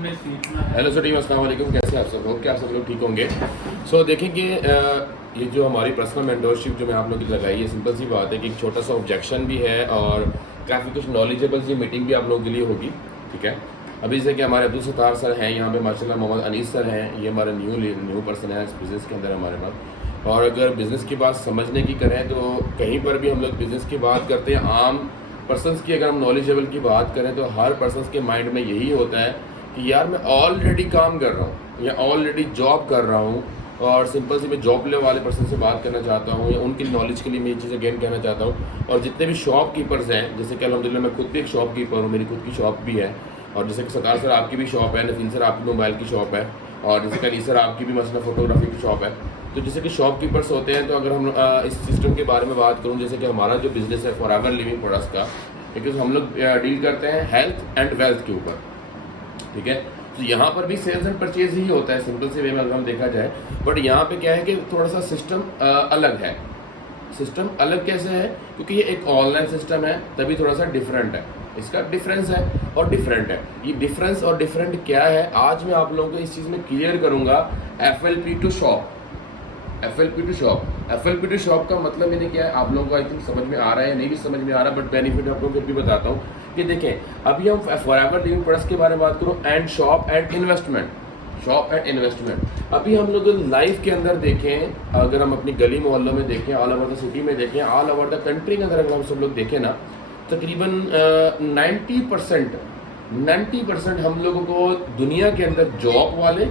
में सीखना है। हेलो सर टीम, अस्सलाम वालेकुम। कैसे आप सब? क्या आप सब लोग ठीक होंगे? सो देखेंगे ये जो हमारी पर्सनल मेंटरशिप जो मैं आप लोगों की लगाई है, सिंपल सी बात है कि एक छोटा सा ऑब्जेक्शन भी है और काफ़ी कुछ नॉलेजेबल सी मीटिंग भी आप लोगों के लिए होगी। ठीक है, अभी जैसे कि हमारे अब्दुल सत्तार सर हैं यहाँ पे, माशाल्लाह मोहम्मद अनीस सर हैं, ये हमारे न्यू पर्सन है इस बिज़नेस के अंदर हमारे पास। और अगर बिज़नेस की बात समझने की करें तो कहीं पर भी हम लोग बिज़नेस की बात करते हैं, आम पर्सनस की अगर हम नॉलेजेबल की बात करें तो हर पर्सनस के माइंड में यही होता है कि यार मैं ऑलरेडी काम कर रहा हूँ या ऑलरेडी जॉब कर रहा हूँ, और सिंपल से मैं जॉब ले वाले पर्सन से बात करना चाहता हूँ या उनकी नॉलेज के लिए मैं ये चीज़ें गेन करना चाहता हूँ। और जितने भी शॉपकीपर्स हैं, जैसे कि अल्हम्दुलिल्लाह मैं खुद भी एक शॉपकीपर हूँ, मेरी खुद की शॉप भी है, और जैसे कि सरकार सर आपकी भी शॉप है, नसीम सर आपकी मोबाइल की शॉप है, और जैसे कि अली सर आपकी भी मसला फोटोग्राफी की शॉप है। तो जैसे कि शॉपकीपर्स होते हैं, तो अगर हम इस सिस्टम के बारे में बात करूँ, जैसे कि हमारा जो बिज़नेस है फॉरएवर लिविंग प्रोडक्ट्स का, बिकॉज हम लोग डील करते हैं हेल्थ एंड वेल्थ के ऊपर। ठीक है, तो यहाँ पर भी सेल्स एंड परचेज ही होता है सिंपल से वे में अगर हम देखा जाए। बट यहाँ पे क्या है कि थोड़ा सा सिस्टम अलग है। सिस्टम अलग कैसे है? क्योंकि ये एक ऑनलाइन सिस्टम है, तभी थोड़ा सा डिफरेंट है, इसका डिफरेंस है और डिफरेंट है। ये डिफरेंस और डिफरेंट क्या है, आज मैं आप लोगों को इस चीज़ में क्लियर करूँगा। FLP to shop, FLP to shop, FLP to shop का मतलब मैंने क्या है, आप लोगों को आई थिंक समझ में आ रहा है या नहीं भी समझ में आ रहा है, बट बेनिफिट आपको फिर भी बताता हूँ कि देखें अभी हम फॉरएवर लिविंग प्रोडक्ट्स के बारे में बात करूँ, and shop and investment, shop and investment. अभी हम लोग लाइफ के अंदर देखें, अगर हम अपनी गली मोहल्लों में देखें, ऑल ओवर द सिटी में देखें, ऑल ओवर द कंट्री के अंदर अगर हम सब लोग देखें ना, तकरीबन 90% हम लोगों को दुनिया के अंदर जॉब वाले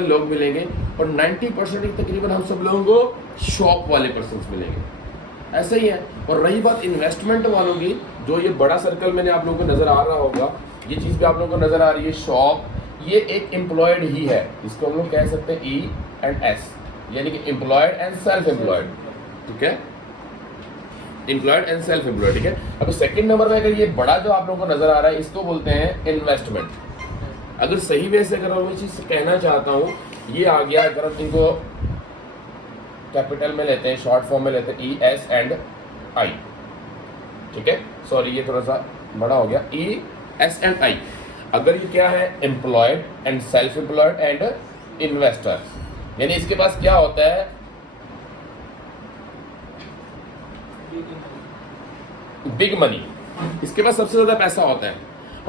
लोग मिलेंगे, और 90% तकरीबन हम सब लोगों को शॉप वाले पर्सन्स मिलेंगे। ऐसा ही है। और रही बात इन्वेस्टमेंट वालों की, जो ये बड़ा सर्कल मैंने आप लोगों को नज़र आ रहा होगा, ये चीज़ भी आप लोगों को नज़र आ रही है, शॉप, ये एक एम्प्लॉयड ही है, इसको हम लोग कह सकते हैं E एंड S, यानी कि एम्प्लॉयड एंड सेल्फ एम्प्लॉयड। ठीक है, एम्प्लॉयड एंड सेल्फ एम्प्लॉयड। ठीक है, अब सेकंड नंबर में अगर ये बड़ा जो आप लोगों को नज़र आ रहा है, इसको बोलते हैं इन्वेस्टमेंट। अगर सही वे से अगर मैं चीज़ कहना चाहता हूँ, ये आ गया, अगर हम इनको कैपिटल में लेते हैं, शॉर्ट फॉर्म में लेते हैं, ES एंड I। ठीक है, सॉरी ये थोड़ा सा बड़ा हो गया, ES एंड I। अगर ये क्या है, employed and self employed and investors, यानी इसके पास क्या होता है, बिग मनी, इसके पास सबसे ज़्यादा पैसा होता है।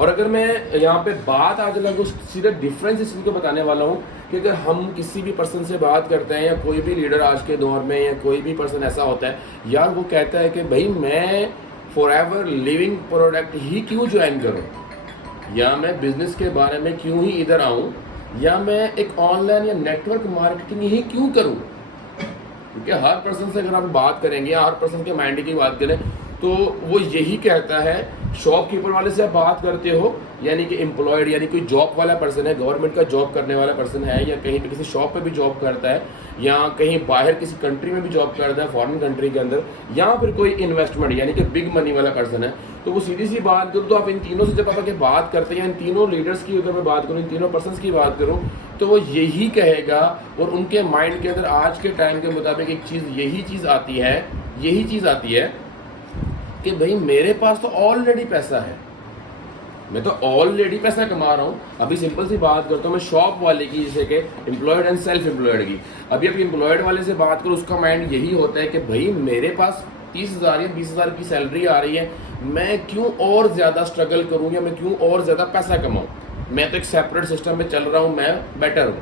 और अगर मैं यहाँ पे बात आज लगू सीधा डिफरेंस इसको बताने वाला हूँ कि अगर हम किसी भी पर्सन से बात करते हैं, या कोई भी लीडर आज के दौर में, या कोई भी पर्सन ऐसा होता है यार, वो कहता है कि भाई मैं फॉरएवर लिविंग प्रोडक्ट ही क्यों ज्वाइन करूँ, या मैं बिज़नेस के बारे में क्यों ही इधर आऊँ, या मैं एक ऑनलाइन या नेटवर्क मार्केटिंग ही क्यों करूँ। क्योंकि हर पर्सन से अगर हम बात करेंगे, हर पर्सन के माइंड की बात करें, तो वो यही कहता है। शॉपकीपर वाले से आप बात करते हो, यानी कि एम्प्लॉयड, यानी कोई जॉब वाला पर्सन है, गवर्नमेंट का जॉब करने वाला पर्सन है, या कहीं पे किसी शॉप पे भी जॉब करता है, या कहीं बाहर किसी कंट्री में भी जॉब करता है, फॉरेन कंट्री के अंदर, या फिर कोई इन्वेस्टमेंट यानी कि बिग मनी वाला पर्सन है, तो वो सीधी सी बात करूँ तो आप इन तीनों से जब आप बात करते हैं, इन तीनों लीडर्स की अगर मैं बात करूँ, इन तीनों पर्सन की बात करूँ, तो वो यही कहेगा, और उनके माइंड के अंदर आज के टाइम के मुताबिक एक चीज़ यही चीज़ आती है कि भाई मेरे पास तो ऑलरेडी पैसा है, मैं तो ऑलरेडी पैसा कमा रहा हूँ। अभी सिंपल सी बात करता हूँ मैं शॉप वाले की, जैसे कि एम्प्लॉयड एंड सेल्फ एम्प्लॉयड की। अभी एम्प्लॉयड वाले से बात करूँ, उसका माइंड यही होता है कि भाई मेरे पास 30,000 या 20,000 की सैलरी आ रही है, मैं क्यों और ज़्यादा स्ट्रगल करूँ, या मैं क्यों और ज़्यादा पैसा कमाऊँ, मैं तो एक सेपरेट सिस्टम में चल रहा हूँ, मैं बेटर हूँ।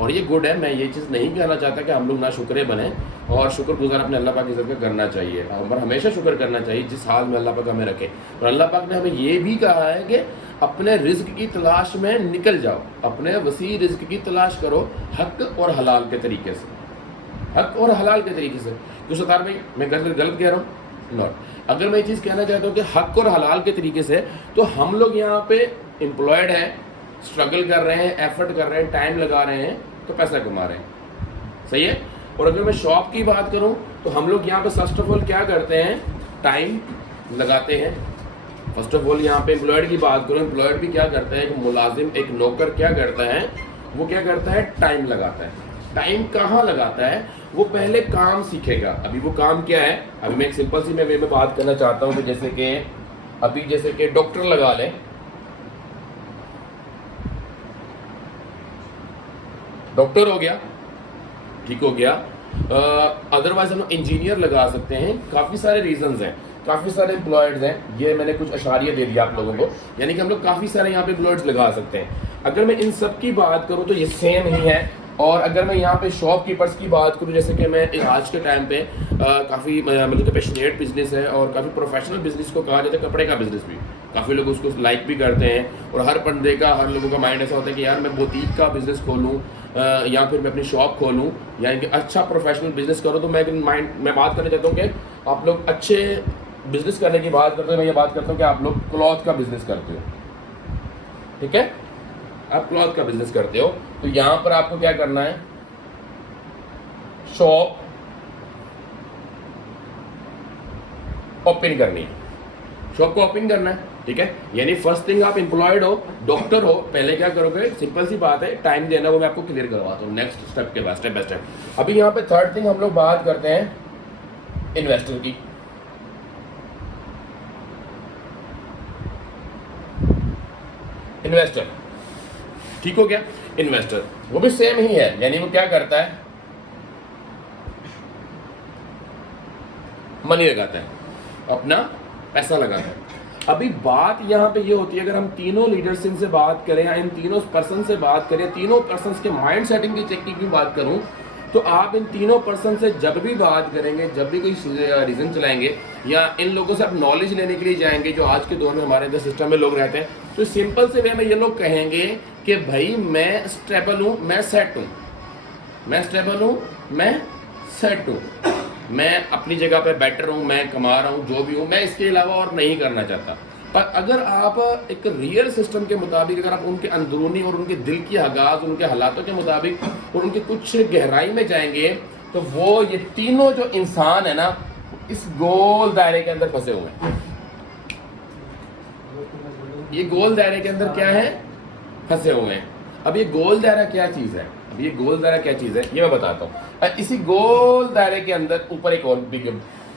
और ये गुड है, मैं ये चीज़ नहीं कहना चाहता कि हम लोग ना शुक्रे बने, और शुक्रगुजार अपने अल्लाह पाक की इज़्ज़त का करना चाहिए, और हमेशा शुक्र करना चाहिए जिस हाल में अल्लाह पाक हमें रखे। और अल्लाह पाक ने हमें ये भी कहा है कि अपने रिज्क की तलाश में निकल जाओ, अपने वसी रिज्क की तलाश करो हक और हलाल के तरीके से, हक और हलाल के तरीके से। तो सरकार भाई मैं गलत कह रहा हूँ? नॉट। अगर मैं ये चीज़ कहना चाहता हूँ कि हक और हलाल के तरीके से, तो हम लोग यहाँ पे एम्प्लॉयड हैं, स्ट्रगल कर रहे हैं, एफर्ट कर रहे हैं, टाइम लगा रहे हैं, तो पैसा कमा रहे हैं, सही है। और अगर मैं शॉप की बात करूं, तो हम लोग यहाँ पे फर्स्ट ऑफ ऑल क्या करते हैं, टाइम लगाते हैं। फर्स्ट ऑफ ऑल यहाँ पे एम्प्लॉयड की बात करूं, एम्प्लॉयड भी क्या करता है, एक मुलाजिम, एक नौकर क्या करता है, वो क्या करता है, टाइम लगाता है। टाइम कहाँ लगाता है, वो पहले काम सीखेगा। अभी वो काम क्या है, अभी मैं एक सिंपल सी मैं वे में बात करना चाहता हूँ कि जैसे कि डॉक्टर लगा लें, डॉक्टर हो गया, ठीक हो गया। अदरवाइज हम लोग इंजीनियर लगा सकते हैं। काफ़ी सारे रीजंस हैं, काफ़ी सारे एम्प्लॉयड्स हैं। ये मैंने कुछ अशारिया दे दिया आप लोगों को, यानी कि हम लोग काफ़ी सारे यहाँ पे एम्प्लॉयड्स लगा सकते हैं। अगर मैं इन सब की बात करूँ तो ये सेम ही है। और अगर मैं यहाँ पे शॉपकीपर्स की बात करूँ, जैसे कि मैं आज के टाइम पे काफ़ी मतलब पैशनेट बिजनेस है और काफ़ी प्रोफेशनल बिजनेस को कहा जाता है, कपड़े का बिजनेस भी काफ़ी लोग उसको लाइक भी करते हैं। और हर बंदे का, हर लोगों का माइंड ऐसा होता है कि यार मैं बुटीक का बिज़नेस खोलूँ या फिर मैं अपनी शॉप खोलूँ या कि अच्छा प्रोफेशनल बिजनेस करूँ। तो मैं बात करना चाहता हूँ कि आप लोग अच्छे बिजनेस करने की बात करते हो। मैं ये बात करता हूँ कि आप लोग क्लॉथ का बिजनेस करते हो, ठीक है, आप क्लॉथ का बिजनेस करते हो। तो यहां पर आपको क्या करना है, शॉप ओपन करनी है, शॉप को ओपन करना है, ठीक है। यानी फर्स्ट थिंग, आप एम्प्लॉयड हो, डॉक्टर हो, पहले क्या करोगे, सिंपल सी बात है, टाइम देना, वो मैं आपको क्लियर करवाता हूँ नेक्स्ट स्टेप के बाद, स्टेप बाय स्टेप। अभी यहाँ पे थर्ड थिंग हम लोग बात करते हैं इन्वेस्टर की। इन्वेस्टर, ठीक हो गया। इन्वेस्टर वो भी सेम ही है, यानी वो क्या करता है, मनी लगाता है, अपना पैसा लगाता है। अभी बात यहाँ पे ये होती है, अगर हम तीनों लीडर्स से बात करें या इन तीनों पर्सन से बात करें, तीनों पर्सन के माइंड सेटिंग की चेक की बात करूं, तो आप इन तीनों पर्सन से जब भी बात करेंगे, जब भी कोई रीजन चलाएंगे या इन लोगों से आप नॉलेज लेने के लिए जाएंगे, जो आज के दौर में हमारे अंदर सिस्टम में लोग रहते हैं, तो सिंपल से वे में ये लोग कहेंगे कि भाई मैं स्टेबल हूँ, मैं सेट हूँ, मैं स्टेबल हूँ, मैं सेट हूँ, मैं अपनी जगह पे बेटर हूँ, मैं कमा रहा हूँ, जो भी हूँ, मैं इसके अलावा और नहीं करना चाहता। पर अगर आप एक रियल सिस्टम के मुताबिक, अगर आप उनके अंदरूनी और उनके दिल की आगाज, उनके हालातों के मुताबिक और उनके कुछ गहराई में जाएंगे, तो वो ये तीनों जो इंसान है ना, इस गोल दायरे के अंदर फंसे हुए हैं। ये गोल दायरे के अंदर क्या है, फंसे हुए हैं। अब ये गोल दायरा क्या चीज़ है, अब ये गोल दायरा क्या चीज़ है, ये मैं बताता हूँ। इसी गोल दायरे के अंदर ऊपर एक और बिग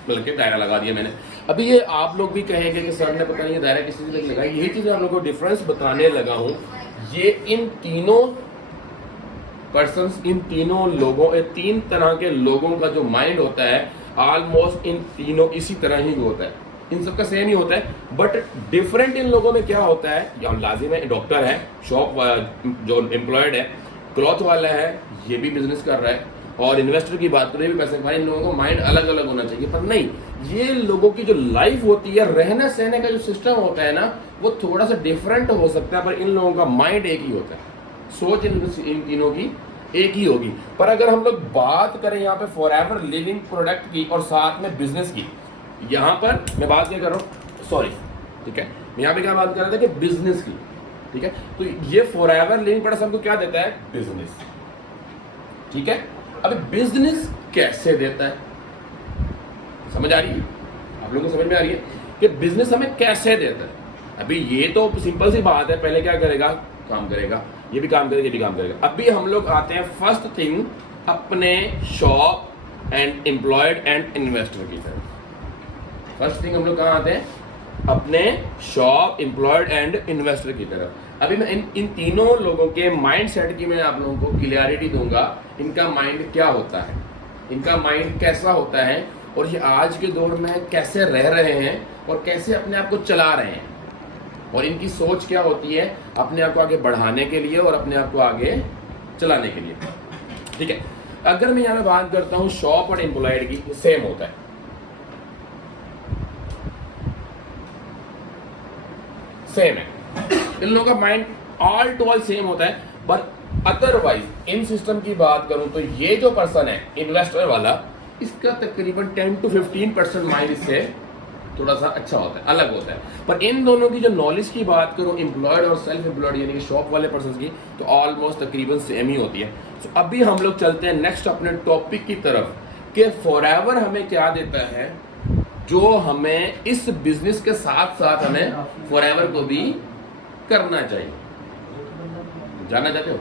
बल्कि दायरा लगा दिया मैंने। अभी ये आप लोग भी कहेंगे कि सर ने पता नहीं ये दायरा किस चीज़ में लगाया, यही चीज़ आप लोगों को डिफरेंस बताने लगा हूँ। ये इन तीनों पर्सन्स, इन तीनों लोगों, तीन तरह के लोगों का जो माइंड होता है, ऑलमोस्ट इन तीनों इसी तरह ही होता है, इन सबका सेम ही होता है। बट डिफरेंट इन लोगों में क्या होता है, या लाजिम है डॉक्टर है, शॉप जो एम्प्लॉयड है, क्लॉथ वाला है, ये भी बिजनेस कर रहा है, और इन्वेस्टर की बात करें भी पैसे भाई, इन लोगों का माइंड अलग अलग होना चाहिए। पर नहीं, ये लोगों की जो लाइफ होती है, रहने सहने का जो सिस्टम होता है ना, वो थोड़ा सा डिफरेंट हो सकता है, पर इन लोगों का माइंड एक ही होता है, सोच इन तीनों की एक ही होगी। पर अगर हम लोग बात करें यहाँ पे फॉरएवर लिविंग प्रोडक्ट की और साथ में बिजनेस की, यहाँ पर मैं बात क्या कर रहा हूँ, सॉरी, ठीक है, मैं यहाँ पे क्या बात कर रहा था कि बिजनेस की, ठीक है। तो ये फॉरएवर लिविंग प्रोडक्ट हमको क्या देता है, बिजनेस, ठीक है। अभी बिजनेस कैसे देता है, समझ आ रही है आप लोगों को, समझ में आ रही है कि बिजनेस हमें कैसे देता है। अभी ये तो सिंपल सी बात है, पहले क्या करेगा, काम करेगा, ये भी काम करेगा, ये भी काम करेगा। अभी हम लोग आते हैं फर्स्ट थिंग, अपने shop and employed and investor की तरफ। फर्स्ट थिंग हम लोग कहाँ आते हैं, अपने शॉप, एम्प्लॉयड एंड इन्वेस्टर की तरफ। अभी मैं इन तीनों लोगों के माइंड सेट की मैं आप लोगों को क्लियरिटी दूंगा, इनका माइंड क्या होता है, इनका माइंड कैसा होता है, और ये आज के दौर में कैसे रह रहे हैं और कैसे अपने आप को चला रहे हैं, और इनकी सोच क्या होती है अपने आप को आगे बढ़ाने के लिए और अपने आप को आगे चलाने के लिए, ठीक है। अगर मैं यहाँ पे बात करता हूँ शॉप और एम्प्लॉयड की, सेम होता है, सेम है, इन लोगों का mind all to all same होता है। पर अदरवाइज इन सिस्टम की बात करूं तो ये जो पर्सन है इन्वेस्टर वाला, इसका तकरीबन 10 to 15% माइंड इससे थोड़ा सा अच्छा होता है, अलग होता है। पर इन दोनों की जो नॉलेज की बात करूं, एम्प्लॉयड और सेल्फ एम्प्लॉयड यानी कि शॉप वाले पर्सन की, तो ऑलमोस्ट तकरीबन सेम ही होती है। तो अभी हम लोग चलते हैं नेक्स्ट अपने टॉपिक की तरफ कि फॉरएवर हमें क्या देता है, जो हमें इस बिजनेस के साथ साथ हमें फॉरएवर को भी करना चाहिए। जानना चाहते हो,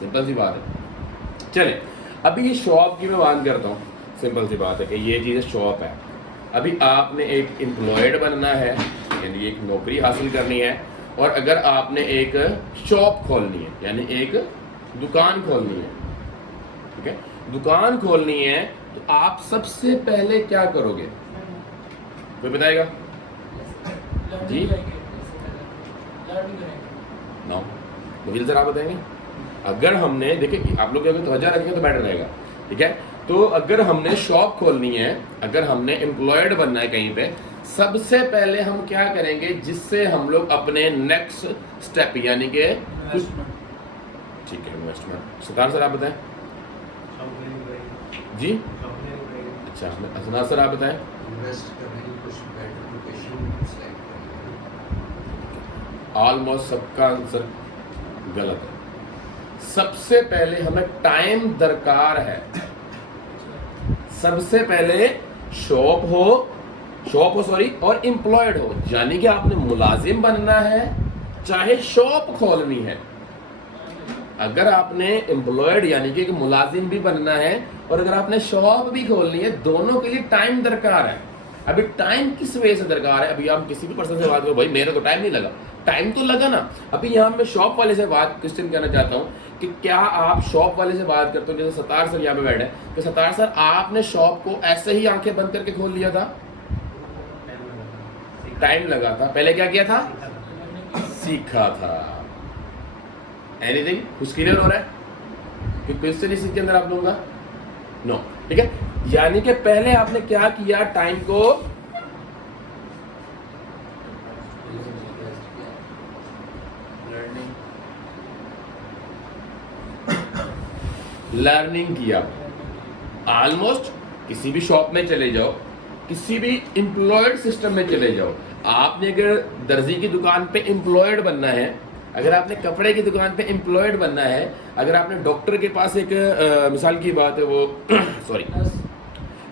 सिंपल सी बात है। चले अभी ये शॉप की मैं बात करता हूँ, सिंपल सी बात है कि ये चीज़ शॉप है। अभी आपने एक एम्प्लॉयड बनना है, यानी एक नौकरी हासिल करनी है, और अगर आपने एक शॉप खोलनी है, यानी एक दुकान खोलनी है, ठीक है, दुकान खोलनी है, तो आप सबसे पहले क्या करोगे? कोई बताएगा जी? नो, वकील सर आप बताएंगे। अगर हमने देखिए, आप लोग अगर तवज्जो रखेंगे तो बेटर रहेगा, ठीक है। तो अगर हमने शॉप खोलनी है, अगर हमने एम्प्लॉयड बनना है कहीं पे, सबसे पहले हम क्या करेंगे जिससे हम लोग अपने नेक्स्ट स्टेप यानी कि कुछ, ठीक है, इन्वेस्टमेंट। सुल्तान सर आप बताएं जी। अच्छा, असनाद सर आप बताएं। ऑलमोस्ट सबका आंसर गलत है। सबसे पहले हमें टाइम दरकार है। सबसे पहले शॉप हो सॉरी, और एम्प्लॉयड हो, यानी कि आपने मुलाजिम बनना है चाहे शॉप खोलनी है। अगर आपने एम्प्लॉयड यानी कि मुलाजिम भी बनना है और अगर आपने शॉप भी खोलनी है, दोनों के लिए टाइम दरकार है। अभी टाइम किस वजह से दरकार है? अभी आप किसी भी पर्सन से बात करो, भाई मेरा तो टाइम नहीं लगा, टाइम तो लगा ना। अभी यहाँ मैं शॉप वाले से बात क्वेश्चन करना चाहता हूँ कि क्या आप शॉप वाले से बात करते हो, जैसे सतार सर यहाँ पे बैठे कि सतार सर आपने शॉप को ऐसे ही आंखें बंद करके खोल लिया था? टाइम लगा था। पहले क्या किया था? सीखा था। एनीथिंग कुछ क्लियर हो रहा है? कोई क्वेश्चन इसके अंदर आप लोगों का? नो, ठीक है। यानी कि पहले आपने क्या किया? टाइम को लर्निंग किया। ऑलमोस्ट किसी भी शॉप में चले जाओ, किसी भी एम्प्लॉयड सिस्टम में चले जाओ, आपने अगर दर्जी की दुकान पे एम्प्लॉयड बनना है, अगर आपने कपड़े की दुकान पे एम्प्लॉयड बनना है, अगर आपने डॉक्टर के पास एक मिसाल की बात है वो सॉरी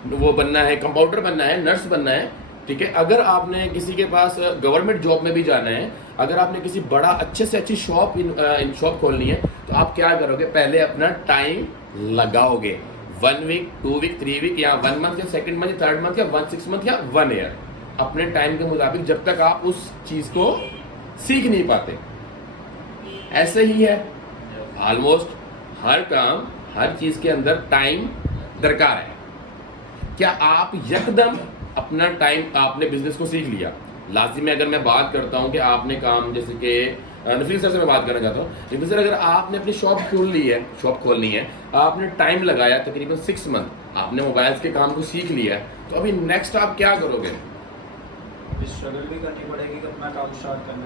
वो बनना है, कंपाउंडर बनना है, नर्स बनना है, ठीक है। अगर आपने किसी के पास गवर्नमेंट जॉब में भी जाना है, अगर आपने किसी बड़ा अच्छे से अच्छी शॉप खोलनी है, तो आप क्या करोगे? पहले अपना टाइम लगाओगे। 1 वीक, 2 वीक, 3 वीक, या 1 मंथ या 2nd मंथ या 3rd मंथ या 6 मंथ या 1 ईयर, अपने टाइम के मुताबिक, जब तक आप उस चीज को सीख नहीं पाते। ऐसे ही है ऑलमोस्ट हर काम, हर चीज के अंदर टाइम दरकार है। क्या आप यकदम अपना टाइम, आपने बिजनेस को सीख लिया, लाजिम है। अगर मैं बात करता हूं कि आपने काम, जैसे कि नफीस सर से मैं बात करना चाहता हूँ, नफीस सर अगर आपने अपनी शॉप खोलनी है, आपने टाइम लगाया तकरीबन 6 मंथ, आपने मोबाइल्स के काम को सीख लिया, तो अभी नेक्स्ट आप क्या करोगे? स्ट्रगल भी करनी पड़ेगी कि अपना काम स्टार्ट करना।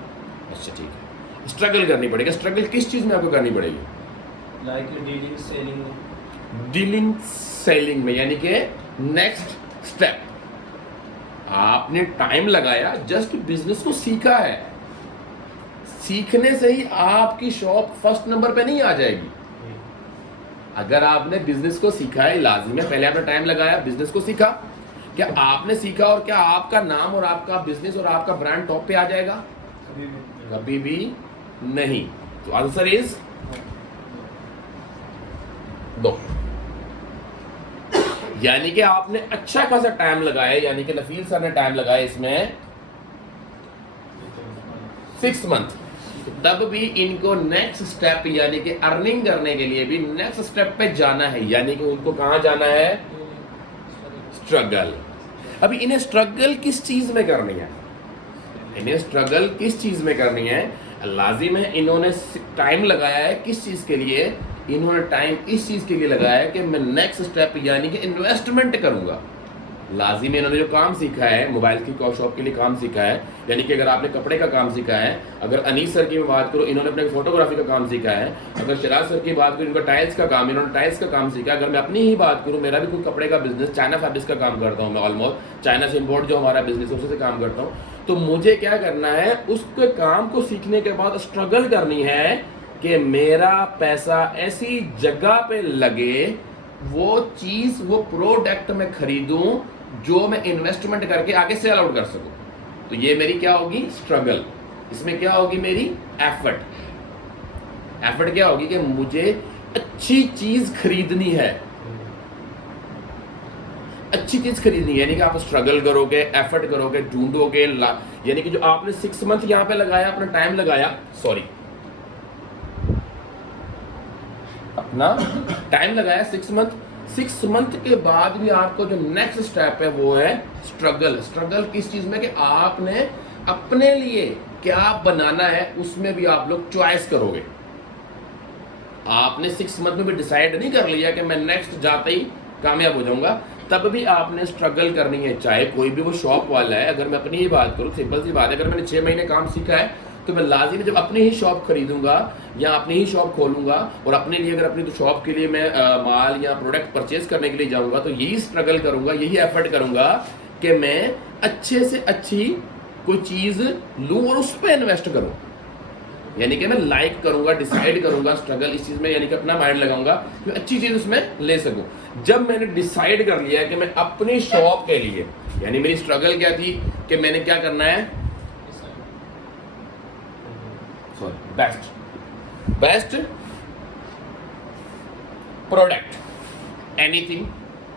अच्छा, ठीक है, स्ट्रगल करनी पड़ेगी। स्ट्रगल किस चीज में आपको करनी पड़ेगी? लाइक डीलिंग सेलिंग में, यानी कि नेक्स्ट स्टेप। आपने टाइम लगाया, जस्ट बिजनेस को सीखा है, सीखने से ही आपकी शॉप फर्स्ट नंबर पे नहीं आ जाएगी। अगर आपने बिजनेस को सीखा है, लाजिम है, पहले आपने टाइम लगाया, बिजनेस को सीखा, क्या आपने सीखा और क्या आपका नाम और आपका बिजनेस और आपका ब्रांड टॉप पे आ जाएगा? कभी भी नहीं। तो आंसर इज दो। यानी कि आपने अच्छा खासा टाइम लगाया, यानी कि नफील सर ने टाइम लगाया इसमें 6 मंथ, तब भी इनको नेक्स्ट स्टेप यानी कि अर्निंग करने के लिए भी नेक्स्ट स्टेप पे जाना है, यानी कि उनको कहां जाना है? स्ट्रगल। अभी इन्हें स्ट्रगल किस चीज में करनी है? इन्हें स्ट्रगल किस चीज में करनी है? लाजिम है, इन्होंने टाइम लगाया है किस चीज के लिए? इन्होंने टाइम इस चीज के लिए लगाया है कि मैं नेक्स्ट स्टेप यानी कि इन्वेस्टमेंट करूंगा। लाजिम है, इन्होंने जो काम सीखा है, मोबाइल की शॉप के लिए काम सीखा है, यानी कि अगर आपने कपड़े का काम सीखा है, अगर अनीस सर की मैं बात करूं, इन्होंने अपने फोटोग्राफी का काम सीखा है, अगर शराज सर की बात करूं, इनका टाइल्स का काम, इन्होंने टाइल्स का काम सीखा है। अगर मैं अपनी ही बात करूं, मेरा भी कोई कपड़े का बिजनेस, चाइना फैब्रिक्स का काम करता हूं मैं, ऑलमोस्ट चाइना से इम्पोर्ट जो हमारा बिजनेस है उससे काम करता हूं, तो मुझे क्या करना है? उसके काम को सीखने के बाद स्ट्रगल करनी है कि मेरा पैसा ऐसी जगह पे लगे, वो चीज, वो प्रोडक्ट मैं खरीदूं जो मैं इन्वेस्टमेंट करके आगे सेल आउट कर सकूं। तो ये मेरी क्या होगी? स्ट्रगल। इसमें क्या होगी? मेरी एफर्ट। एफर्ट क्या होगी कि मुझे अच्छी चीज खरीदनी है, अच्छी चीज खरीदनी है, यानी कि आप स्ट्रगल करोगे, एफर्ट करोगे, ढूंढोगे, यानी कि जो आपने 6 मंथ यहां पे लगाया, अपना टाइम लगाया, सॉरी ना, टाइम लगाया 6 मंथ। 6 मंथ के बाद भी आपको जो नेक्स्ट स्टेप है वो है स्ट्रगल। स्ट्रगल किस चीज में कि आपने अपने लिए क्या बनाना है, उसमें भी आप लोग चॉइस करोगे। आपने 6 मंथ में भी डिसाइड नहीं कर लिया कि मैं नेक्स्ट जाते ही कामयाब हो जाऊंगा, तब भी आपने स्ट्रगल करनी है। चाहे कोई भी वो शॉप वाला है, अगर मैं अपनी ही बात करूं, सिंपल सी बात है, अगर मैंने 6 महीने काम सीखा है तो मैं लाजिम जब अपनी ही शॉप खरीदूंगा या अपनी ही शॉप खोलूंगा और अपने लिए, अगर अपनी तो शॉप के लिए मैं माल या प्रोडक्ट परचेज करने के लिए जाऊंगा तो यही स्ट्रगल करूंगा, यही एफर्ट करूंगा कि मैं अच्छे से अच्छी कोई चीज़ लूँ और उस पर इन्वेस्ट करूँ। यानी कि मैं लाइक करूंगा, डिसाइड करूंगा स्ट्रगल इस चीज़ में, यानी कि अपना माइंड लगाऊंगा कि अच्छी चीज़ उसमें ले सकूं। जब मैंने डिसाइड कर लिया कि मैं अपनी शॉप के लिए, यानी मेरी स्ट्रगल क्या थी कि मैंने क्या करना है, sorry, best product, anything,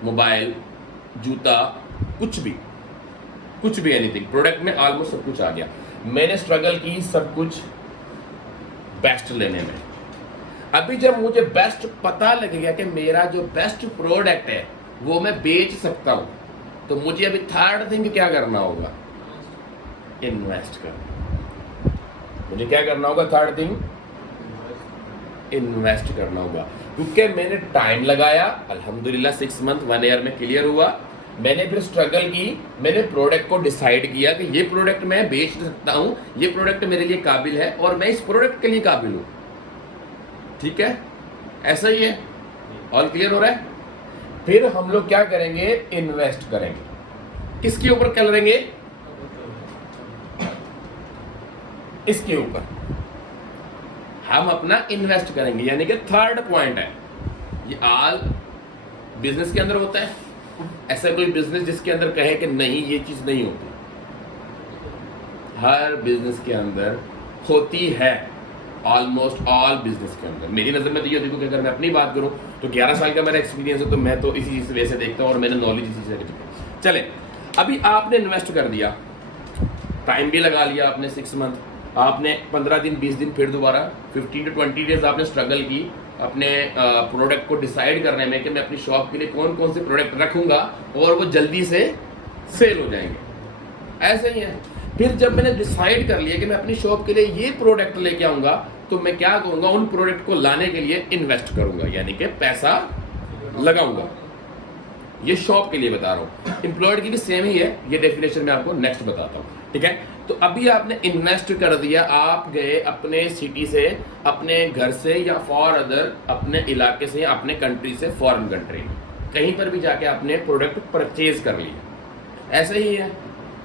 mobile, जूता, कुछ भी एनीथिंग, प्रोडक्ट में ऑलमोस्ट सब कुछ आ गया। मैंने स्ट्रगल की सब कुछ बेस्ट लेने में। अभी जब मुझे बेस्ट पता लग गया कि मेरा जो बेस्ट प्रोडक्ट है वो मैं बेच सकता हूं, तो मुझे अभी थर्ड थिंग क्या करना होगा, इन्वेस्ट करना। मुझे क्या करना होगा, थर्ड थिंग, इन्वेस्ट करना होगा। क्योंकि मैंने टाइम लगाया, अल्हम्दुलिल्लाह 6 मंथ 1 ईयर में क्लियर हुआ। मैंने फिर स्ट्रगल की, मैंने प्रोडक्ट को डिसाइड किया कि ये प्रोडक्ट मैं बेच सकता हूं, ये प्रोडक्ट मेरे लिए काबिल है और मैं इस प्रोडक्ट के लिए काबिल हूं। ठीक है, ऐसा ही है, ऑल क्लियर हो रहा है। फिर हम लोग क्या करेंगे, इन्वेस्ट करेंगे। किसके ऊपर करेंगे, इसके ऊपर हम अपना इन्वेस्ट करेंगे। यानी कि थर्ड पॉइंट है, ये ऑल बिजनेस के अंदर होता है। ऐसा कोई बिजनेस जिसके अंदर कहे कि नहीं ये चीज नहीं होती, हर बिजनेस के अंदर होती है, ऑलमोस्ट ऑल बिजनेस के अंदर। मेरी नजर में तो ये देखो कि अगर मैं अपनी बात करूं तो 11 साल का मेरा एक्सपीरियंस है, तो मैं तो इसी चीज से वैसे देखता हूं और मैंने नॉलेज इसी से रखी। चले, अभी आपने इन्वेस्ट कर दिया, टाइम भी लगा लिया आपने 6 मंथ, आपने 15 दिन 20 दिन फिर दोबारा 15 to 20 डेज आपने स्ट्रगल की अपने प्रोडक्ट को डिसाइड करने में कि मैं अपनी शॉप के लिए कौन कौन से प्रोडक्ट रखूंगा और वो जल्दी से सेल हो जाएंगे। ऐसे ही है। फिर जब मैंने डिसाइड कर लिया कि मैं अपनी शॉप के लिए ये प्रोडक्ट लेके आऊंगा, तो मैं क्या करूंगा, उन प्रोडक्ट को लाने के लिए इन्वेस्ट करूंगा, यानी कि पैसा लगाऊंगा। ये शॉप के लिए बता रहा हूँ, एम्प्लॉयड की भी सेम ही है, ये डेफिनेशन मैं आपको नेक्स्ट बताता हूँ। ठीक है, तो अभी आपने इन्वेस्ट कर दिया, आप गए अपने सिटी से, अपने घर से या फॉर अदर अपने इलाके से या अपने कंट्री से फॉरेन कंट्री, कहीं पर भी जाके आपने प्रोडक्ट परचेज कर लिया। ऐसे ही है,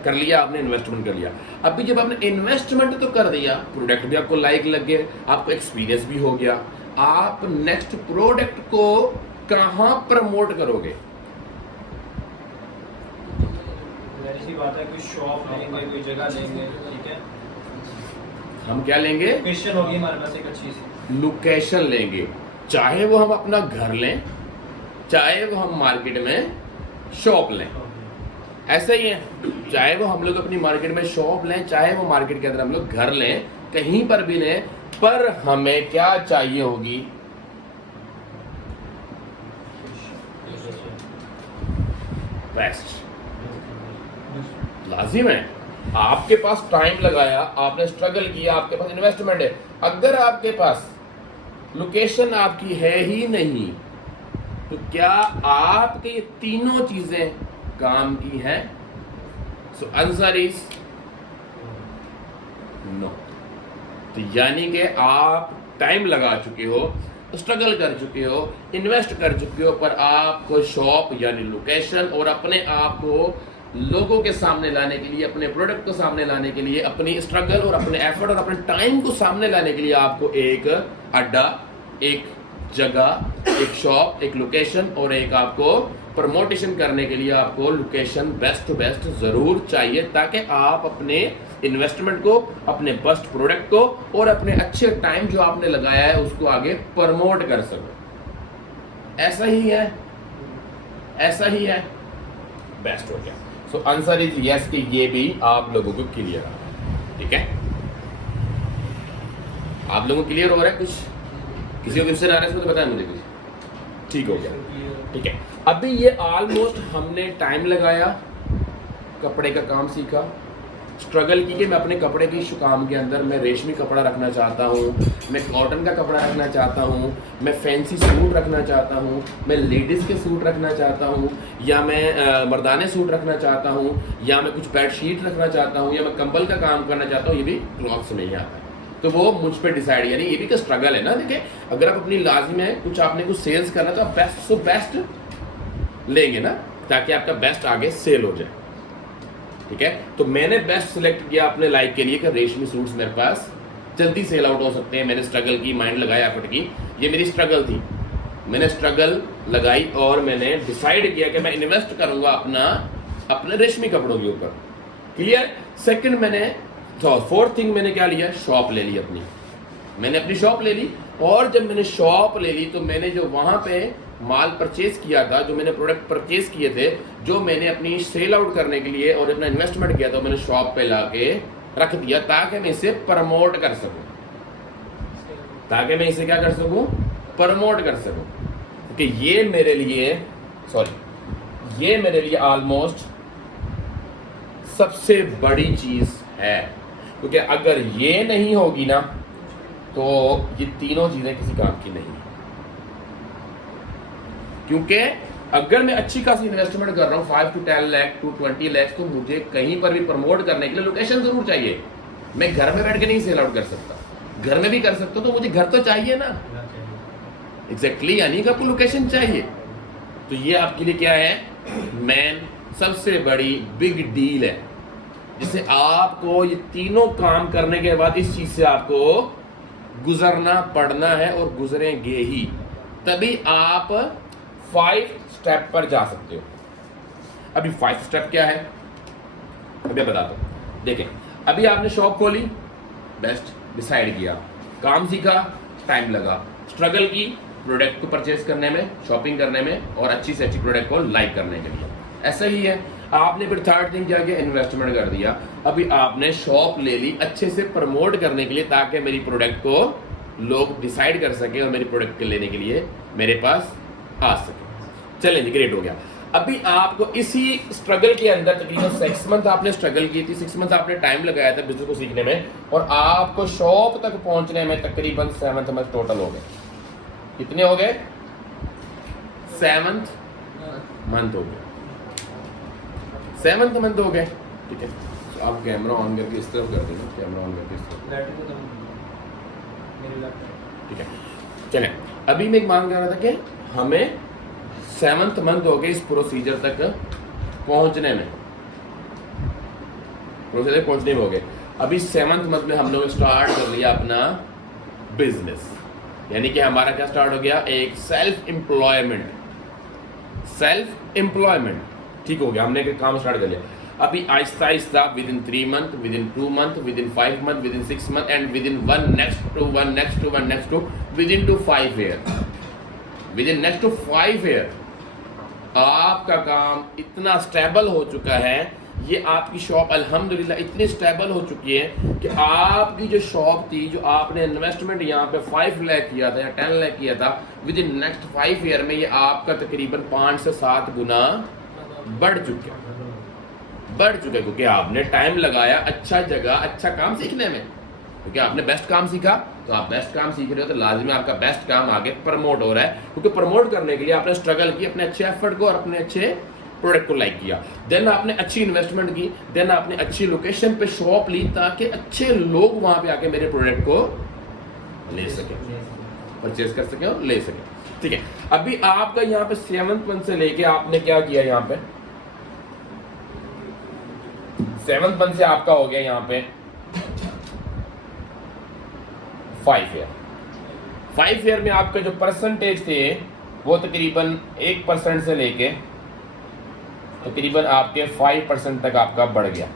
कर लिया आपने, इन्वेस्टमेंट कर लिया। अभी जब आपने इन्वेस्टमेंट तो कर दिया, प्रोडक्ट भी आपको लाइक लग गए, आपको एक्सपीरियंस भी हो गया, आप नेक्स्ट प्रोडक्ट को कहाँ प्रमोट करोगे? ऐसी बात है, कोई शॉप लेंगे, कोई जगह लेंगे, ठीक है, हम क्या लेंगे, लोकेशन होगी हमारे पास एक अच्छी सी, लोकेशन लेंगे। चाहे वो हम अपना घर लें, चाहे वो हम मार्केट में शॉप लें, ऐसे ही है। चाहे वो हम लोग अपनी मार्केट में शॉप लें, चाहे वो मार्केट के अंदर हम लोग घर लें, कहीं पर भी लें, पर हमें क्या चाहिए होगी, बेस्ट। लाजिम है, आपके पास टाइम लगाया, आपने स्ट्रगल किया, आपके पास इन्वेस्टमेंट है। अगर आपके पास लोकेशन आपकी है ही नहीं, तो क्या आपके ये तीनों चीजें काम की हैं? So answer is no. तो यानी कि आप टाइम लगा चुके हो, स्ट्रगल कर चुके हो, इन्वेस्ट कर चुके हो, पर आपको शॉप यानी लोकेशन और अपने आप को लोगों के सामने लाने के लिए, अपने प्रोडक्ट को सामने लाने के लिए, अपनी स्ट्रगल और अपने एफर्ट और अपने टाइम को सामने लाने के लिए आपको एक अड्डा, एक जगह, एक शॉप, एक लोकेशन और एक आपको प्रमोटेशन करने के लिए आपको लोकेशन बेस्ट टू बेस्ट जरूर चाहिए, ताकि आप अपने इन्वेस्टमेंट को, अपने बेस्ट प्रोडक्ट को और अपने अच्छे टाइम जो आपने लगाया है उसको आगे प्रमोट कर सको। ऐसा ही है, ऐसा ही है, बेस्ट हो गया। सो आंसर इज यस कि ये भी आप लोगों को क्लियर आ रहा है। ठीक है, आप लोगों को क्लियर हो रहा है, कुछ किसी को क्वेश्चन आ रहा है इसमें तो बताया मुझे कुछ। ठीक हो गया, ठीक है। अभी ये ऑलमोस्ट हमने टाइम लगाया, कपड़े का काम सीखा, स्ट्रगल की कि मैं अपने कपड़े की काम के अंदर मैं रेशमी कपड़ा रखना चाहता हूँ, मैं कॉटन का कपड़ा रखना चाहता हूँ, मैं फैंसी सूट रखना चाहता हूँ, मैं लेडीज़ के सूट रखना चाहता हूँ, या मैं मर्दाने सूट रखना चाहता हूँ, या मैं कुछ बेडशीट रखना चाहता हूँ, या मैं कंबल का काम करना चाहता हूँ। ये भी क्लॉथ से नहीं आता है, तो वो मुझ पर डिसाइड, यानी ये भी का स्ट्रगल है ना। देखिए अगर आप अपनी लाजिम है कुछ आपने कुछ सेल्स करना तो आप बेस्ट से बेस्ट लेंगे ना, ताकि आपका बेस्ट आगे सेल हो जाए, ठीक है। तो मैंने बेस्ट सिलेक्ट किया अपने लाइफ के लिए कि रेशमी सूट्स मेरे पास जल्दी सेल आउट हो सकते हैं। मैंने स्ट्रगल की, माइंड लगाया, एफर्ट की, ये मेरी स्ट्रगल थी, मैंने स्ट्रगल लगाई और मैंने डिसाइड किया कि मैं इन्वेस्ट करूंगा अपने रेशमी कपड़ों के ऊपर। क्लियर। सेकंड मैंने फोर्थ थिंग मैंने क्या लिया, शॉप ले ली अपनी। मैंने अपनी शॉप ले ली, और जब मैंने शॉप ले ली तो मैंने जो वहाँ पे माल परचेज किया था, जो मैंने प्रोडक्ट परचेज किए थे, जो मैंने अपनी सेल आउट करने के लिए और अपना इन्वेस्टमेंट किया था, मैंने शॉप पे लाके रख दिया ताकि मैं इसे प्रमोट कर सकूं, ताकि मैं इसे क्या कर सकूं, प्रमोट कर सकूं। क्योंकि ये मेरे लिए ऑलमोस्ट सबसे बड़ी चीज है, क्योंकि अगर ये नहीं होगी ना तो ये तीनों चीजें किसी काम की नहीं। क्योंकि अगर मैं अच्छी खासी इन्वेस्टमेंट कर रहा हूँ 5 to 10 लाख to 20 लाख, तो मुझे कहीं पर भी प्रमोट करने के लिए लोकेशन जरूर चाहिए। मैं घर में बैठ के नहीं सेल आउट कर सकता, घर में भी कर सकता हूँ तो मुझे घर तो चाहिए ना। एग्जैक्टली, यानी कि आपको लोकेशन चाहिए। तो ये आपके लिए क्या है, मैन सबसे बड़ी बिग डील है, जिसे आपको ये तीनों काम करने के बाद इस चीज से आपको गुजरना पड़ना है, और गुजरेंगे ही, तभी आप 5 स्टेप पर जा सकते हो। अभी 5 स्टेप क्या है, अभी बताता हूं। देखें, अभी आपने शॉप खोली, बेस्ट डिसाइड किया, काम सीखा, टाइम लगा, स्ट्रगल की प्रोडक्ट को परचेज करने में, शॉपिंग करने में, और अच्छी से अच्छी प्रोडक्ट को लाइक करने के लिए। ऐसा ही है, आपने फिर थर्ड थिंग क्या किया, इन्वेस्टमेंट कर दिया। अभी आपने शॉप ले ली अच्छे से प्रमोट करने के लिए, ताकि मेरी प्रोडक्ट को लोग डिसाइड कर सके और मेरी प्रोडक्ट के लेने के लिए मेरे पास आ सके। चलें, ग्रेट हो गया। अभी आपको इसी स्ट्रगल के अंदर तकरीबन 6 मंथ आपने स्ट्रगल की थी, 6 मंथ आपने टाइम लगाया था बिजनेस को सीखने में, और आपको शॉप तक पहुंचने में तकरीबन 7th मंथ टोटल हो गए। कितने हो गए, 7th मंथ हो गए, 7th मंथ हो गए, ठीक है। तो आप कैमरा ऑन करके इस तरफ कर देना, कैमरा ऑन करके इस तरफ, ठीक है। चलें, अभी मैं एक मांग कर रहा था कि हमें 7th मंथ हो गए इस प्रोसीजर तक पहुंचने में, हो गए। अभी 7th मंथ में हम लोग स्टार्ट कर लिया अपना बिजनेस, यानी कि हमारा क्या स्टार्ट हो गया, एक सेल्फ एम्प्लॉयमेंट, ठीक हो गया। हमने काम स्टार्ट कर लिया। अभी आहिस्ता आहिस्ता within 3 month, within 2 month, within 5 month, within 6 month, and within 1 next to 1 next to 1 next to, within to 5 year, within next to 5 year आपका काम इतना stable हो चुका है। ये आपकी shop अल्हम्दुलिल्लाह इतनी स्टेबल हो चुकी है कि आपकी जो शॉप थी, जो आपने इन्वेस्टमेंट यहाँ पे 5 लाख किया था या 10 लाख किया था, विद इन नेक्स्ट 5 ईयर में ये आपका तकरीबन 5 से 7 गुना बढ़ चुका है, क्योंकि आपने टाइम लगाया अच्छा जगह, अच्छा काम सीखने में। क्योंकि आपने बेस्ट काम सीखा, तो आप बेस्ट काम सीख रहे हो, तो लाजिमी आपका बेस्ट काम आगे प्रमोट हो रहा है। क्योंकि प्रमोट करने के लिए आपने स्ट्रगल की, अपने अच्छे एफर्ट को और अपने अच्छे प्रोडक्ट को लाइक किया, देन आपने अच्छी इन्वेस्टमेंट की, देन आपने अच्छी लोकेशन पे शॉप ली, ताकि अच्छे लोग वहां पे आके मेरे प्रोडक्ट को ले सके, परचेज कर सके और ले सके, ठीक है। अभी आपका यहाँ पे 7th मंथ से लेके आपने क्या किया, यहाँ पे 7th मंथ से आपका हो गया यहाँ पे 5 ईयर। 5 ईयर में आपका जो परसेंटेज थे वो तकरीबन 1% से लेके तकरीबन आपके 5% तक आपका बढ़ गया,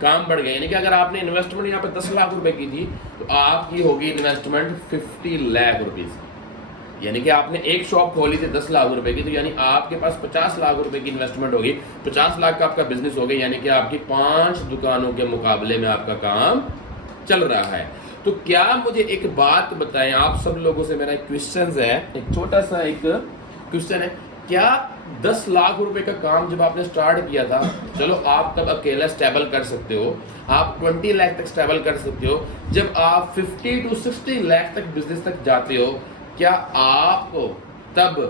काम बढ़ गया। यानी कि अगर आपने इन्वेस्टमेंट यहाँ पे 10 लाख रुपए की थी, तो आपकी होगी इन्वेस्टमेंट 50 लाख रुपीज की। यानी कि आपने एक शॉप खोली थी 10 लाख रुपए की, तो यानी आपके पास 50 लाख रुपए की इन्वेस्टमेंट होगी, 50 लाख का आपका बिजनेस हो गया। यानी कि आपकी 5 दुकानों के मुकाबले में आपका काम चल रहा है। तो क्या मुझे एक बात बताएं, आप सब लोगों से मेरा एक क्वेश्चन है, एक छोटा सा एक क्वेश्चन है, क्या 10 लाख रुपए का काम जब आपने स्टार्ट किया था, चलो आप तब अकेला स्टेबल कर सकते हो, आप 20 लाख तक स्टेबल कर सकते हो, जब आप 50 to 60 लाख तक बिजनेस तक जाते हो, क्या आपको तब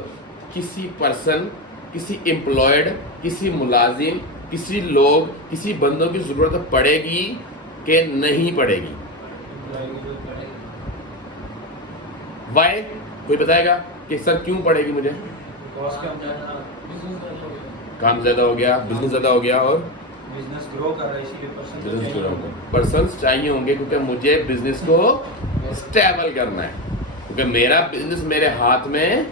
किसी पर्सन, किसी एम्प्लॉयड, किसी मुलाजिम, किसी लोग, किसी बंदों की जरूरत पड़ेगी कि नहीं पड़ेगी? वाई? कोई बताएगा कि सर क्यों पड़ेगी मुझे? काम ज्यादा हो गया, बिजनेस ज्यादा हो गया, और बिजनेस ग्रो कर रहा है, इसीलिए बिजनेस ग्रो होगा, पर्सन्स चाहिए होंगे, क्योंकि मुझे बिजनेस को स्टेबल करना है, क्योंकि मेरा बिजनेस मेरे हाथ में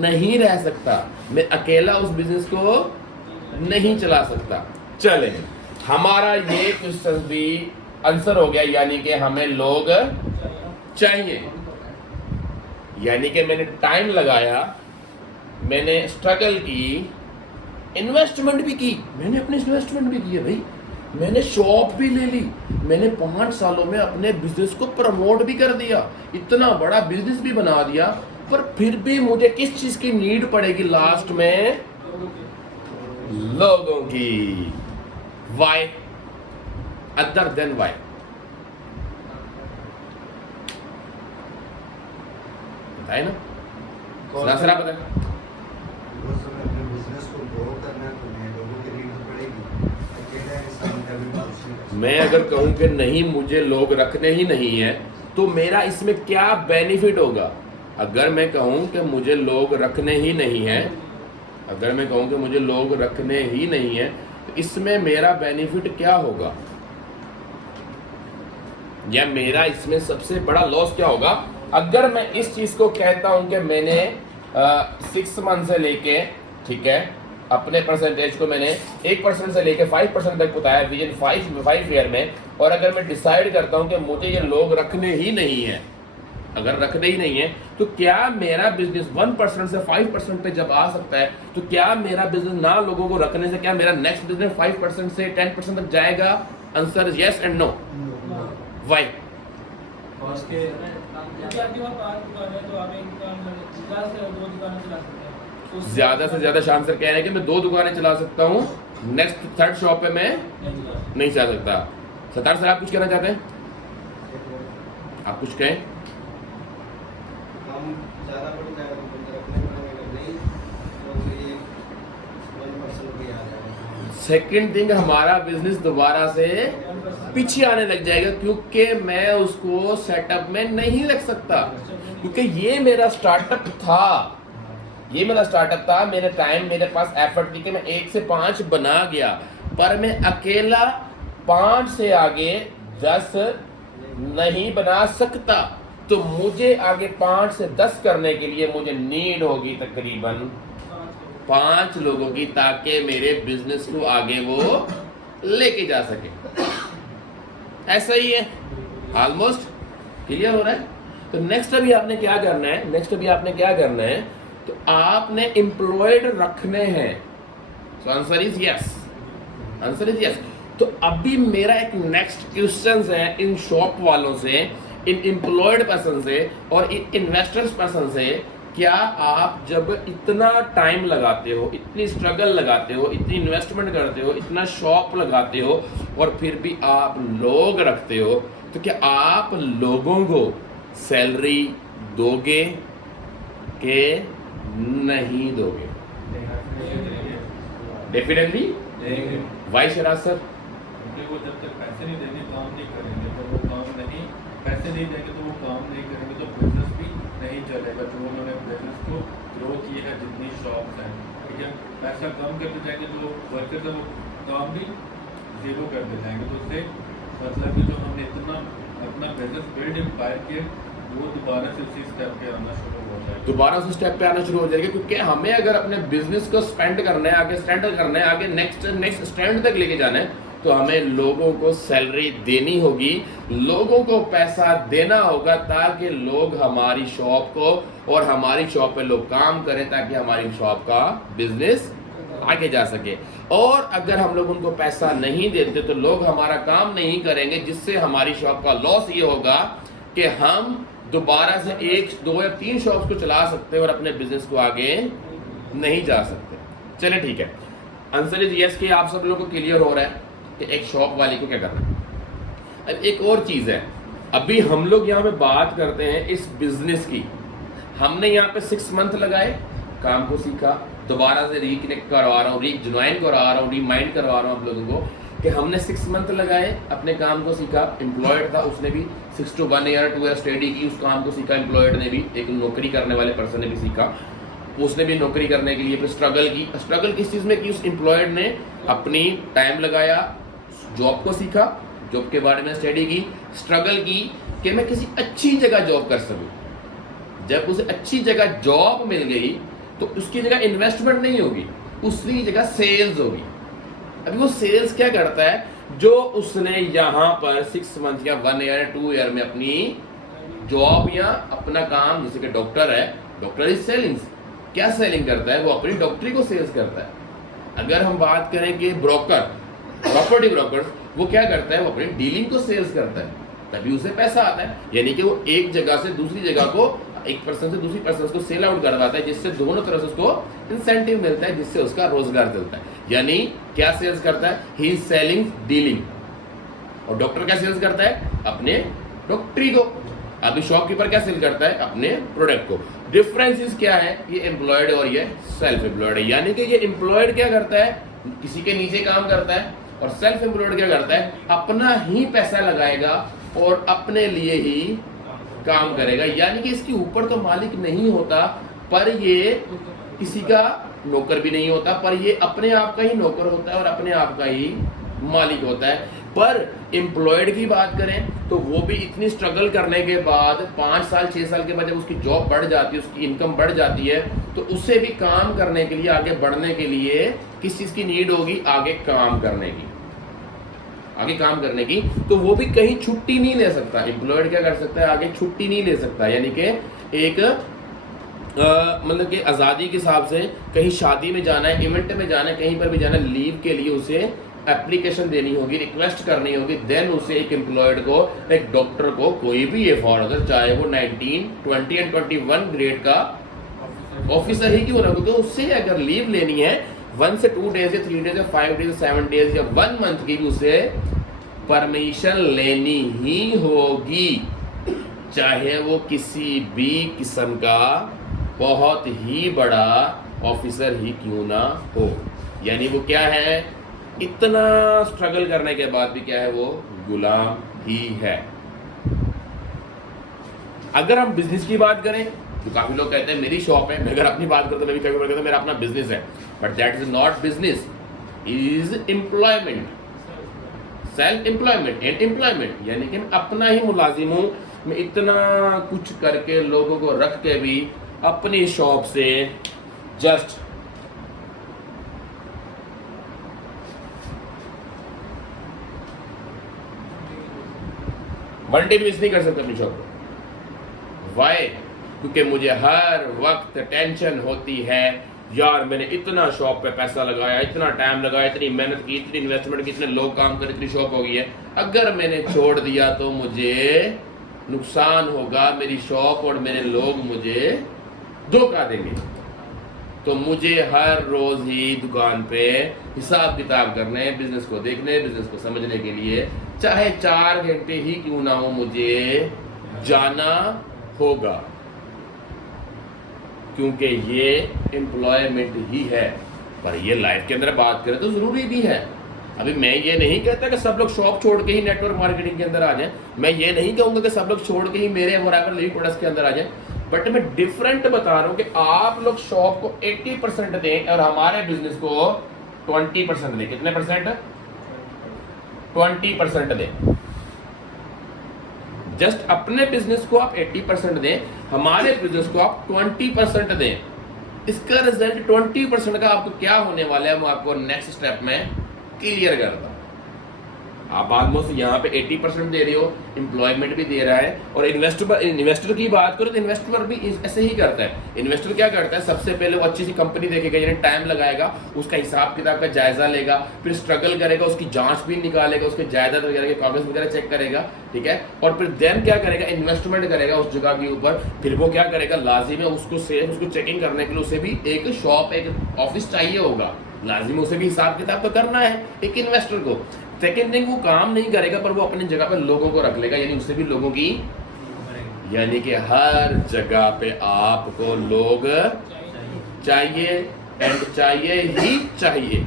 नहीं रह सकता, मैं अकेला उस बिजनेस को नहीं चला सकता। चले, हमारा ये क्वेश्चन भी आंसर हो गया, यानी कि हमें लोग चाहिए, यानी कि मैंने टाइम लगाया, मैंने स्ट्रगल की, इन्वेस्टमेंट भी की, मैंने अपनी इन्वेस्टमेंट भी की है भाई, मैंने शॉप भी ले ली, मैंने 5 सालों में अपने बिजनेस को प्रमोट भी कर दिया, इतना बड़ा बिजनेस भी बना दिया, पर फिर भी मुझे किस चीज की नीड पड़ेगी लास्ट में? लोगों की। वाई? Other than why? बताए ना, सरासरा बताए। मैं अगर कहूं कि नहीं, मुझे लोग रखने ही नहीं है, तो मेरा इसमें क्या बेनिफिट होगा? अगर मैं कहूं कि मुझे लोग रखने ही नहीं है, अगर मैं कहूं कि मुझे लोग रखने ही नहीं है, तो इसमें मेरा बेनिफिट क्या होगा, या मेरा इसमें सबसे बड़ा लॉस क्या होगा? अगर मैं इस चीज को कहता हूं कि मैंने 6 मंथ से लेके, ठीक है, अपने परसेंटेज को मैंने 1% से लेके 5% तक बताया विजन 5 ईयर में, और अगर मैं डिसाइड करता हूं कि मुझे ये लोग रखने ही नहीं है, अगर रखने ही नहीं है, तो क्या मेरा बिजनेस 1% से 5% पे जब आ सकता है, तो क्या मेरा बिजनेस ना लोगों को रखने से, क्या मेरा नेक्स्ट बिजनेस 5% से 10% तक जाएगा? Answer is yes and no. Why? ज्यादा से ज्यादा आंसर कह रहे हैं कि मैं 2 दुकानें चला सकता हूँ, नेक्स्ट 3rd शॉप पे मैं नहीं जा सकता। सतार सर, आप कुछ कहना चाहते हैं? आप कुछ कहें? सेकेंड थिंग, हमारा बिजनेस दोबारा से पीछे आने लग जाएगा, क्योंकि मैं उसको सेटअप में नहीं रख सकता, क्योंकि ये मेरा स्टार्टअप था, ये मेरा स्टार्टअप था, मेरे टाइम, मेरे पास एफर्ट थी कि मैं 1 से 5 बना गया, पर मैं अकेला 5 से आगे 10 नहीं बना सकता, तो मुझे आगे 5 से 10 करने के लिए मुझे नीड होगी तकरीबन 5 लोगों की, ताकि मेरे बिजनेस को आगे वो लेके जा सके। ऐसा ही है, ऑलमोस्ट क्लियर हो रहा है। तो नेक्स्ट अभी आपने क्या करना है, नेक्स्ट अभी आपने क्या करना है, तो आपने एम्प्लॉयड रखने हैं। So answer is yes, answer is yes. तो अभी मेरा एक नेक्स्ट क्वेश्चन है इन शॉप वालों से, इन एम्प्लॉयड पर्सन से और इन इन्वेस्टर्स पर्सन से, क्या आप जब इतना टाइम लगाते हो, इतनी स्ट्रगल लगाते हो, इतनी इन्वेस्टमेंट करते हो, इतना शॉप लगाते हो, और फिर भी आप लोग रखते हो, तो क्या आप लोगों को सैलरी दोगे कि नहीं दोगे? डेफिनेटली। वाई शराज सर? वो जब तक पैसे नहीं देंगे काम नहीं करेंगे, तो वो काम नहीं, पैसे नहीं देंगे तो वो काम नहीं करेंगे, तो बिजनेस भी नहीं चलेगा। जो उन्होंने बिजनेस को ग्रो किए हैं, जितनी शॉप्स हैं, ठीक है, पैसा कम करते जाएंगे तो वर्कर्स है वो काम भी जीरो करते जाएंगे, तो उससे मतलब कि जो हमने इतना अपना बिजनेस बिल्ड एम्पायर किया, वो दोबारा से उसी स्टेप पे आना शुरू हो जाएगा, दोबारा उस स्टेप पे आना शुरू हो जाएगा, क्योंकि हमें अगर अपने बिजनेस को स्पेंड करना है, आगे स्टैंड करना है, आगे नेक्स्ट स्टैंड तक लेके जाना है, तो हमें लोगों को सैलरी देनी होगी, लोगों को पैसा देना होगा, ताकि लोग हमारी शॉप को और हमारी शॉप पे लोग काम करें, ताकि हमारी शॉप का बिजनेस आगे जा सके। और अगर हम लोग उनको पैसा नहीं देते तो लोग हमारा काम नहीं करेंगे, जिससे हमारी शॉप का लॉस ये होगा कि हम दोबारा से 1, 2 या 3 शॉप्स को चला सकते हैं और अपने बिजनेस को आगे नहीं जा सकते। चलिए ठीक है, आंसर इज यस कि आप सब लोगों को क्लियर हो रहा है कि एक शॉप वाले को क्या करना है। अब एक और चीज है, अभी हम लोग यहाँ पे बात करते हैं इस बिजनेस की। हमने यहाँ पे 6 मंथ लगाए, काम को सीखा, दोबारा से रिकनेक्ट करवा रहा हूँ, रिज्वाइन करवा रहा हूँ, रिमाइंड करवा रहा हूँ आप लोगों को कि हमने 6 मंथ लगाए, अपने काम को सीखा। एम्प्लॉयड था, उसने भी 6 to 1 year 2 year स्टडी की, उस काम को सीखा। एम्प्लॉयड ने भी, एक नौकरी करने वाले पर्सन ने भी सीखा, उसने भी नौकरी करने के लिए फिर स्ट्रगल की। स्ट्रगल किस चीज़ में की? उस एम्प्लॉयड ने अपनी टाइम लगाया, जॉब को सीखा, जॉब के बारे में स्टडी की, स्ट्रगल की कि मैं किसी अच्छी जगह जॉब कर सकूं। जब उसे अच्छी जगह जॉब मिल गई तो उसकी जगह इन्वेस्टमेंट नहीं होगी, उसकी जगह सेल्स होगी। अभी वो सेल्स क्या करता है? जो उसने यहाँ पर 6 मंथ या 1 year 2 year में अपनी जॉब या अपना काम, जैसे कि डॉक्टर है, डॉक्टर इज सेलिंग। क्या सेलिंग करता है? वो अपनी डॉक्टरी को सेल्स करता है। अगर हम बात करें कि ब्रोकर, प्रॉपर्टी ब्रोकर, वो क्या करता है? वो अपनी डीलिंग को सेल्स करता है, तभी उसे पैसा आता है। यानी कि वो एक जगह से दूसरी जगह को, एक पर्सन से दूसरी पर्सन को सेल आउट करवाता है, जिससे दोनों तरफ से उसको इंसेंटिव मिलता है, जिससे उसका रोजगार चलता है। यानी क्या सेल्स करता है? He is selling dealing. और डॉक्टर क्या सेल्स करता है? अपने डॉक्टरी को। अभी शॉपकीपर क्या सेल करता है? अपने प्रोडक्ट को। डिफरेंसेस क्या है? ये एम्प्लॉयड और ये सेल्फ एम्प्लॉयड है। यानी कि ये एम्प्लॉयड क्या करता है? किसी के नीचे काम करता है, और सेल्फ एम्प्लॉयड क्या करता है? अपना ही पैसा लगाएगा और अपने लिए ही काम करेगा। यानी कि इसके ऊपर तो मालिक नहीं होता, पर ये किसी का नौकर भी नहीं होता, पर ये अपने आप का ही नौकर होता है और अपने आप का ही मालिक होता है। पर एम्प्लॉयड की बात करें तो वो भी इतनी स्ट्रगल करने के बाद 5 साल 6 साल के बाद जब उसकी जॉब बढ़ जाती है, उसकी इनकम बढ़ जाती है, तो उसे भी काम करने के लिए, आगे बढ़ने के लिए किस चीज़ की नीड होगी? आगे काम करने की, आगे काम करने की। तो वो भी कहीं छुट्टी नहीं ले सकता। एम्प्लॉयड क्या कर सकता है? आगे छुट्टी नहीं ले सकता। यानी कि एक मतलब कि आज़ादी के हिसाब से कहीं शादी में जाना है, इवेंट में जाना है, कहीं पर भी जाना है, लीव के लिए उसे एप्लीकेशन देनी होगी, रिक्वेस्ट करनी होगी, देन उसे एक एम्प्लॉयड को, एक डॉक्टर को, कोई भी ये फॉर्डर, चाहे वो 19, 20 एंड 21 ग्रेड का ऑफिसर ही क्यों ना, क्योंकि उससे अगर लीव लेनी है 1 से 2 days या 3 days या 5 days या 7 days या 1 month की भी उसे परमिशन लेनी ही होगी, चाहे वो किसी भी किस्म का बहुत ही बड़ा ऑफिसर ही क्यों ना हो। यानी वो क्या है? इतना स्ट्रगल करने के बाद भी क्या है? वो गुलाम ही है। अगर हम बिजनेस की बात करें तो काफी लोग कहते हैं मेरी शॉप है। मैं अगर अपनी बात करता मैं भी कभी कहता मेरा अपना बिजनेस है, but that is not business, is employment, self employment and employment. यानी कि मैं अपना ही मुलाजिम हूं। मैं इतना कुछ करके, लोगों को रख के भी अपनी शॉप से जस्ट वन डे भी मिस नहीं कर सकता अपनी शॉप को। वाई? क्योंकि मुझे हर वक्त टेंशन होती है, यार मैंने इतना शॉप पे पैसा लगाया, इतना टाइम लगाया, इतनी मेहनत की, इतनी इन्वेस्टमेंट की, इतने लोग काम कर, इतनी शॉप हो गई है, अगर मैंने छोड़ दिया तो मुझे नुकसान होगा, मेरी शॉप और मेरे लोग मुझे धोखा देंगे। तो मुझे हर रोज ही दुकान पे हिसाब किताब करने, बिजनेस को देखने, बिजनेस को समझने के लिए चाहे 4 घंटे ही क्यों ना हो मुझे जाना होगा, क्योंकि ये एम्प्लॉयमेंट ही है। पर ये लाइफ के अंदर बात करें तो जरूरी भी है। अभी मैं ये नहीं कहता कि सब लोग शॉप छोड़ के ही नेटवर्क मार्केटिंग के अंदर आ जाएं, मैं ये नहीं कहूंगा कि सब लोग छोड़ के ही मेरे वराइवर लिविंग प्रोडक्ट्स के अंदर आ जाएं, बट मैं डिफरेंट बता रहा हूं कि आप लोग शॉप को 80% दें और हमारे बिजनेस को 20% दें। कितने परसेंट? 20% दें। जस्ट अपने बिजनेस को आप 80% दें, हमारे बिजनेस को आप 20% दें। इसका रिजल्ट 20% का आपको क्या होने वाला है, वो आपको नेक्स्ट स्टेप में क्लियर करता। आप ऑलमोस्ट यहाँ पे 80% दे रहे हो, एम्प्लॉयमेंट भी दे रहा है। और इन्वेस्टर की बात करो तो इन्वेस्टर भी ऐसे ही करता है। इन्वेस्टर क्या करता है, सबसे पहले वो अच्छी सी कंपनी देखेगा, यानी टाइम लगाएगा, उसका हिसाब किताब का जायजा लेगा, फिर स्ट्रगल करेगा, उसकी जांच भी निकालेगा, उसके जायदाद वगैरह के कागज वगैरह चेक करेगा, ठीक है। और फिर देन क्या करेगा, इन्वेस्टमेंट करेगा उस जगह के ऊपर। फिर वो क्या करेगा, लाजिम है उसको चेकिंग करने के लिए उसे भी एक शॉप, एक ऑफिस चाहिए होगा, लाजिम उसे भी हिसाब किताब तो करना है एक इन्वेस्टर को। सेकेंड थिंग, वो काम नहीं करेगा पर वो अपनी जगह पे लोगों को रख लेगा, यानी उससे भी लोगों की, यानी कि हर जगह पे आपको लोग चाहिए एंड चाहिए ही चाहिए।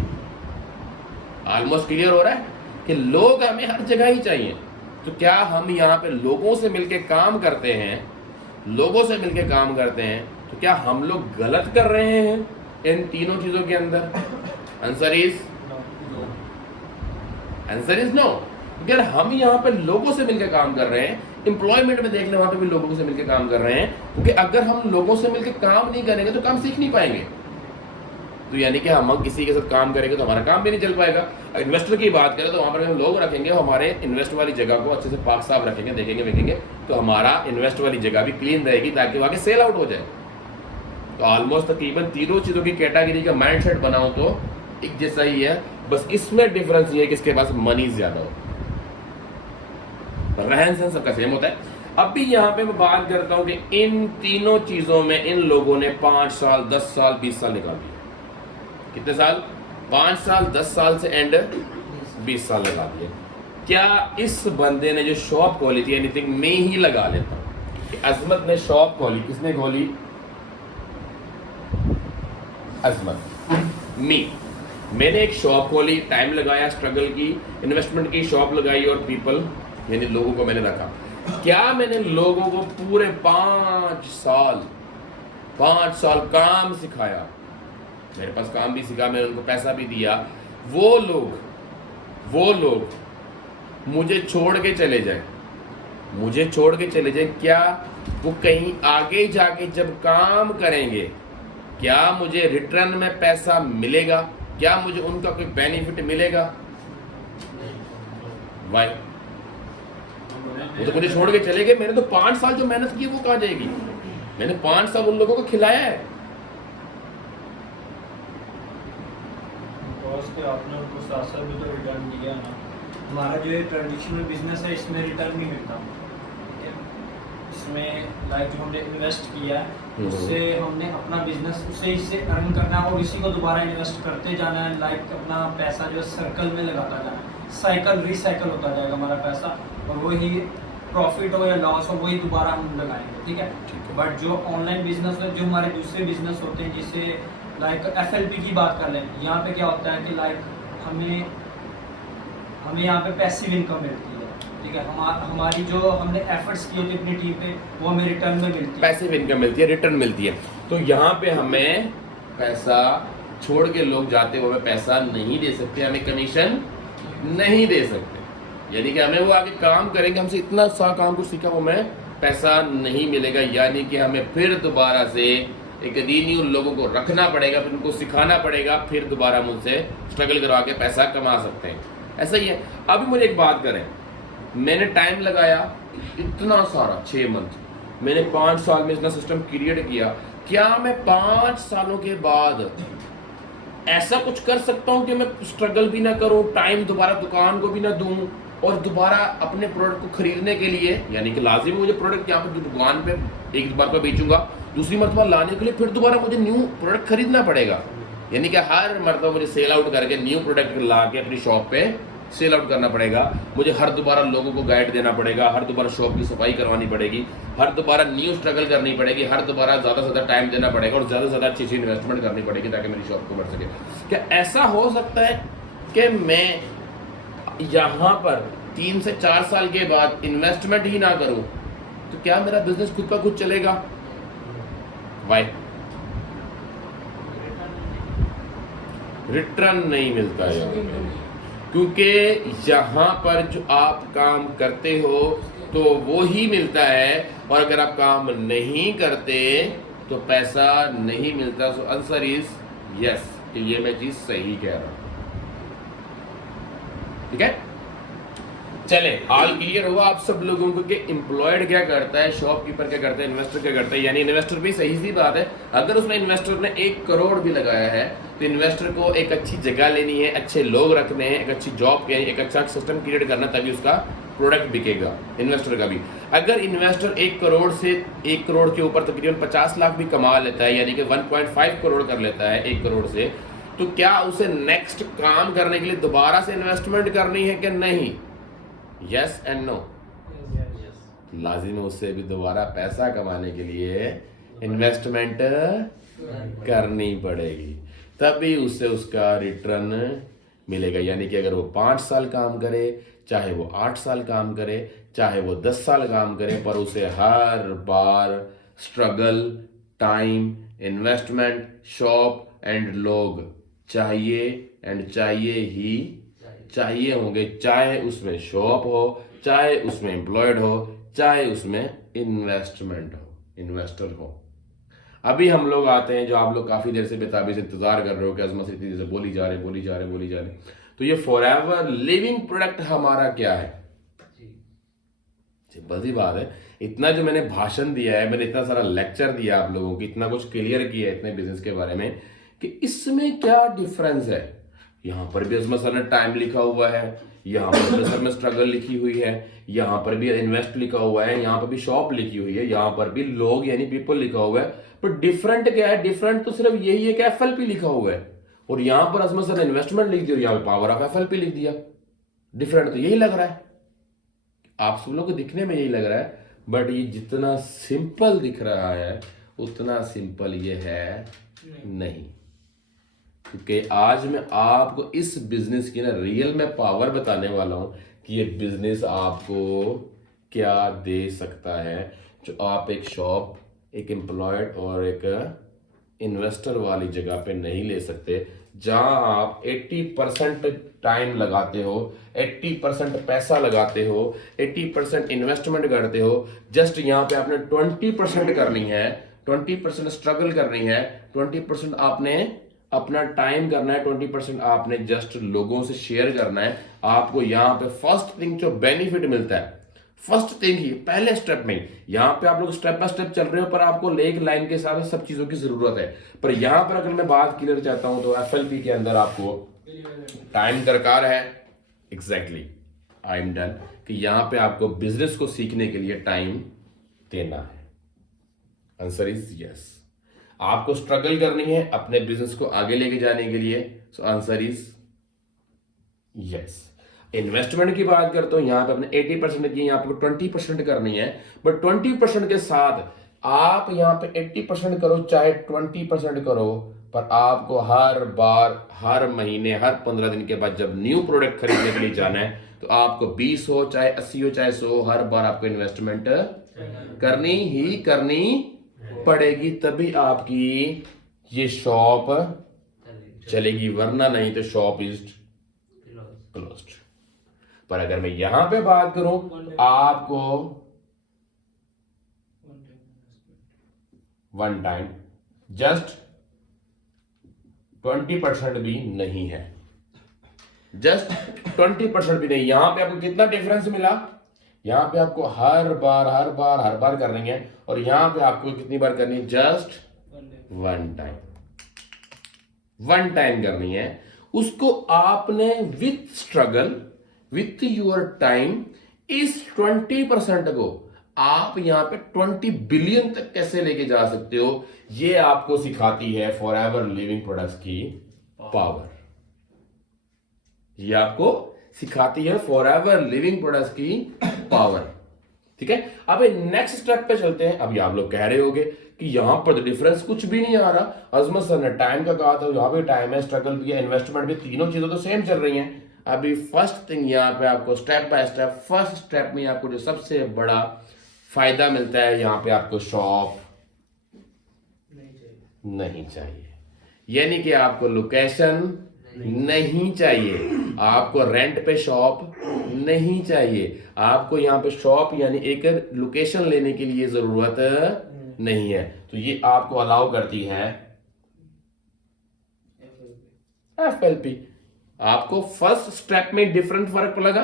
ऑलमोस्ट क्लियर हो रहा है कि लोग हमें हर जगह ही चाहिए। तो क्या हम यहाँ पे लोगों से मिलके काम करते हैं, लोगों से मिलके काम करते हैं, तो क्या हम लोग गलत कर रहे हैं इन तीनों चीजों के अंदर? Answer is no. अगर हम यहाँ पे लोगों से मिलकर काम कर रहे हैं, एम्प्लॉयमेंट में देख लें, वहां पे भी लोगों से मिलकर काम कर रहे हैं, क्योंकि अगर हम लोगों से मिलकर काम नहीं करेंगे तो काम सीख नहीं पाएंगे। तो यानी कि हम किसी के साथ काम करेंगे तो हमारा काम भी नहीं चल पाएगा। इन्वेस्टर की बात करें तो वहां पर हम लोग रखेंगे, हमारे इन्वेस्ट वाली जगह को अच्छे से पाक साफ रखेंगे, देखेंगे तो हमारा इन्वेस्ट वाली जगह भी क्लीन रहेगी ताकि वहां के सेल आउट हो जाए। तो ऑलमोस्ट तकरीबन तीनों चीजों की कैटेगरी का माइंडसेट बनाओ तो एक जैसा ही है, बस इसमें डिफरेंस ये है कि इसके पास मनी ज्यादा हो, रहन सहन सबका सेम होता है। अब भी यहाँ पे मैं बात करता हूं कि इन तीनों चीजों में इन लोगों ने 5 साल 10 साल 20 साल निकाल दिए। कितने साल? 5 साल 10 साल से एंड 20 साल लगा दिए। क्या इस बंदे ने जो शॉप खोली थी, एनीथिंग मैं ही लगा लेता हूं कि अजमत ने शॉप खोली, किसने खोली? अजमत, मैंने एक शॉप खोली, टाइम लगाया, स्ट्रगल की, इन्वेस्टमेंट की, शॉप लगाई और पीपल यानी लोगों को मैंने रखा। क्या मैंने लोगों को पूरे 5 साल काम सिखाया, मेरे पास काम भी सिखा, मैंने उनको पैसा भी दिया, वो लोग मुझे छोड़ के चले जाए, क्या वो कहीं आगे जाके जब काम करेंगे क्या मुझे रिटर्न में पैसा मिलेगा? क्या मुझे उनका कोई बेनिफिट मिलेगा? वाई? वो तो मुझे छोड़ के चले गए, मैंने तो 5 साल जो मेहनत की वो कहाँ जाएगी? मैंने 5 साल उन लोगों को खिलाया है। आपने उनको 7 साल भी तो रिटर्न दिया ना। हमारा जो ये ट्रेडिशनल बिजनेस है इसमें रिटर्न नहीं मिलता, इसमें लाइक जो हमने इन्वेस्ट किया है उससे हमने अपना बिजनेस उसे इससे अर्न करना है और इसी को दोबारा इन्वेस्ट करते जाना है, लाइक अपना पैसा जो है सर्कल में लगाता जाना है, साइकिल रिसाइकिल होता जाएगा हमारा पैसा, और वही प्रॉफिट हो या लॉस हो वही दोबारा हम लगाएंगे, ठीक है। बट जो ऑनलाइन बिजनेस है, जो हमारे दूसरे बिजनेस होते हैं, जिसे लाइक FLP की बात कर लें, यहाँ पे क्या होता है कि लाइक हमें यहाँ पे पैसिव इनकम मिलती है, ठीक है। हमारी जो हमने एफर्ट्स किए होते अपनी टीम पे वो हमें रिटर्न में मिलती है, पैसिव इनकम मिलती है, रिटर्न मिलती है। तो यहाँ पे हमें पैसा छोड़ के लोग जाते हुए हमें पैसा नहीं दे सकते, हमें कमीशन नहीं दे सकते, यानी कि हमें वो आगे काम करेंगे, हमसे इतना सा काम कुछ सीखा वो हमें पैसा नहीं मिलेगा, यानी कि हमें फिर दोबारा से एक रीन्यू लोगों को रखना पड़ेगा, फिर उनको सिखाना पड़ेगा, फिर दोबारा हम उनसे स्ट्रगल करवा के पैसा कमा सकते हैं। ऐसा ही है। अभी मुझे एक बात करें, मैंने टाइम लगाया इतना सारा 6 मंथ, मैंने 5 साल में इतना सिस्टम क्रिएट किया, क्या मैं 5 सालों के बाद ऐसा कुछ कर सकता हूँ कि मैं स्ट्रगल भी ना करूँ, टाइम दोबारा दुकान को भी ना दूँ और दोबारा अपने प्रोडक्ट को खरीदने के लिए, यानी कि लाजिम मुझे प्रोडक्ट यहाँ पर दुकान पे एक बार बेचूंगा, दूसरी मरतबा लाने के लिए फिर दोबारा मुझे न्यू प्रोडक्ट खरीदना पड़ेगा, यानी कि हर मरतबा मुझे सेल आउट करके न्यू प्रोडक्ट ला के अपनी शॉप पे सेल आउट करना पड़ेगा, मुझे हर दोबारा लोगों को गाइड देना पड़ेगा, हर दोबारा शॉप की सफाई करवानी पड़ेगी, हर दोबारा न्यू स्ट्रगल करनी पड़ेगी, हर दोबारा ज़्यादा से ज़्यादा टाइम देना पड़ेगा और ज़्यादा से ज़्यादा अच्छी इन्वेस्टमेंट करनी पड़ेगी ताकि मेरी शॉप को बढ़ सके। क्या ऐसा हो सकता है कि मैं यहाँ पर 3 से 4 साल के बाद इन्वेस्टमेंट ही ना करूँ तो क्या मेरा बिजनेस खुद का खुद चलेगा? वाई? रिटर्न नहीं मिलता है, क्योंकि यहाँ पर जो आप काम करते हो तो वो ही मिलता है, और अगर आप काम नहीं करते तो पैसा नहीं मिलता। सो आंसर इज यस, कि ये मैं चीज सही कह रहा हूं, ठीक है। चले, ऑल क्लियर हुआ आप सब लोगों को कि एम्प्लॉयड क्या करता है, शॉपकीपर क्या करता है, इन्वेस्टर क्या करता है। यानी इन्वेस्टर भी सही सी बात है, अगर उसमें इन्वेस्टर ने 1 करोड़ भी लगाया है तो इन्वेस्टर को एक अच्छी जगह लेनी है, अच्छे लोग रखने हैं, एक अच्छी जॉब के, एक अच्छा सिस्टम क्रिएट करना, तभी उसका प्रोडक्ट बिकेगा इन्वेस्टर का भी। अगर इन्वेस्टर 1 करोड़ से 1 करोड़ के ऊपर तकरीबन 50 लाख भी कमा लेता है, यानी कि 1.5 करोड़ कर लेता है 1 करोड़ से, तो क्या उसे नेक्स्ट काम करने के लिए दोबारा से इन्वेस्टमेंट करनी है कि नहीं? Yes and no. लाजिम है उससे भी दोबारा पैसा कमाने के लिए इन्वेस्टमेंट करनी पड़ेगी, तभी उससे उसका रिटर्न मिलेगा। यानी कि अगर वो 5 साल काम करे, चाहे वो 8 साल काम करे, चाहे वो 10 साल काम करे, पर उसे हर बार struggle, time, investment, shop and लोग चाहिए, एंड चाहिए ही चाहिए होंगे, चाहे उसमें शॉप हो, चाहे उसमें एम्प्लॉयड हो, चाहे उसमें इन्वेस्टमेंट हो, इन्वेस्टर हो। अभी हम लोग आते हैं, जो आप लोग काफी देर से बेताबी से इंतजार कर रहे हो कि अजमत इतनी देर से बोली जा रहे, तो ये फॉरएवर लिविंग प्रोडक्ट हमारा क्या है? सिंपल सी बात है, इतना जो मैंने भाषण दिया है, मैंने इतना सारा लेक्चर दिया आप लोगों को, इतना कुछ क्लियर किया है इतने बिजनेस के बारे में, कि इसमें क्या डिफरेंस है। यहाँ पर भी अजमत सर ने टाइम लिखा हुआ है, यहाँ पर भी सर में स्ट्रगल लिखी हुई है, यहाँ पर भी इन्वेस्ट लिखा हुआ है, यहाँ पर भी शॉप लिखी हुई है, यहाँ पर भी लोग यानी पीपल लिखा हुआ है। पर डिफरेंट क्या है? डिफरेंट तो सिर्फ यही है कि एफएलपी लिखा हुआ है, और यहाँ पर अजमत सर ने इन्वेस्टमेंट लिख दिया, यहाँ पर पावर ऑफ एफएलपी लिख दिया। डिफरेंट तो यही लग रहा है, आप सब लोग को दिखने में यही लग रहा है, बट ये जितना सिंपल दिख रहा है उतना सिंपल ये है नहीं। क्योंकि आज मैं आपको इस बिजनेस की ना रियल में पावर बताने वाला हूं कि ये बिजनेस आपको क्या दे सकता है, जो आप एक शॉप, एक एम्प्लॉयड और एक इन्वेस्टर वाली जगह पे नहीं ले सकते, जहां आप 80% टाइम लगाते हो, 80% पैसा लगाते हो, 80% इन्वेस्टमेंट करते हो। जस्ट यहाँ पे आपने 20% करनी है, 20% स्ट्रगल करनी है, 20% आपने अपना टाइम करना है, 20% आपने जस्ट लोगों से शेयर करना है। आपको यहाँ पे फर्स्ट थिंग जो बेनिफिट मिलता है, फर्स्ट थिंग ही पहले स्टेप में, यहाँ पे आप लोग स्टेप बाय स्टेप चल रहे हो, पर आपको एक लाइन के साथ सब चीजों की जरूरत है। पर यहाँ पर अगर मैं बात क्लियर चाहता हूं तो एफएलपी के अंदर आपको टाइम दरकार है। एग्जैक्टली, आई एम डन, कि यहाँ पे आपको बिजनेस को सीखने के लिए टाइम देना है। Answer is yes. आपको स्ट्रगल करनी है अपने बिजनेस को आगे लेके जाने के लिए, सो आंसर इज यस। इन्वेस्टमेंट की बात करते हो, यहाँ पे अपने 80% की, यहाँ पे 20% करनी है, बट 20% के साथ आप यहाँ पे 80% करो चाहे 20% करो, पर आपको हर बार, हर महीने, हर 15 दिन के बाद जब न्यू प्रोडक्ट खरीदने के लिए जाना है, तो आपको 20 हो चाहे 80 हो चाहे 100, हर बार आपको इन्वेस्टमेंट करनी ही करनी पड़ेगी, तभी आपकी ये शॉप चलेगी, वरना नहीं तो शॉप इज क्लोज्ड। पर अगर मैं यहां पे बात करूं तो आपको वन टाइम जस्ट 20% भी नहीं है, जस्ट 20% भी नहीं। यहां पे आपको कितना डिफरेंस मिला? यहां पे आपको हर बार करनी है, और यहां पे आपको कितनी बार करनी है? जस्ट वन टाइम करनी है। उसको आपने with struggle, with your time, इस 20% को आप यहां पे 20 बिलियन तक कैसे लेके जा सकते हो, ये आपको सिखाती है फॉरएवर लिविंग प्रोडक्ट्स की पावर। ये आपको सिखाती है फॉरएवर लिविंग प्रोडक्ट्स की पावर। ठीक है, अब नेक्स्ट स्टेप पे चलते हैं। अभी आप लोग कह रहे होगे कि यहां पर तो डिफरेंस कुछ भी नहीं आ रहा, अजमत सर ने टाइम का कहा था, यहां पे टाइम है, स्ट्रगल भी है, इन्वेस्टमेंट भी, तीनों चीजें तो सेम चल रही हैं। अभी फर्स्ट थिंग यहाँ पे आपको step by step, first step में आपको जो सबसे बड़ा फायदा मिलता है, यहाँ पे आपको शॉप नहीं चाहिए, यानी कि आपको लोकेशन नहीं चाहिए, आपको रेंट पे शॉप नहीं चाहिए, आपको यहाँ पे शॉप यानी एक लोकेशन लेने के लिए जरूरत नहीं है। तो ये आपको अलाउ करती है एफएलपी। आपको फर्स्ट स्टेप में डिफरेंट फर्क लगा,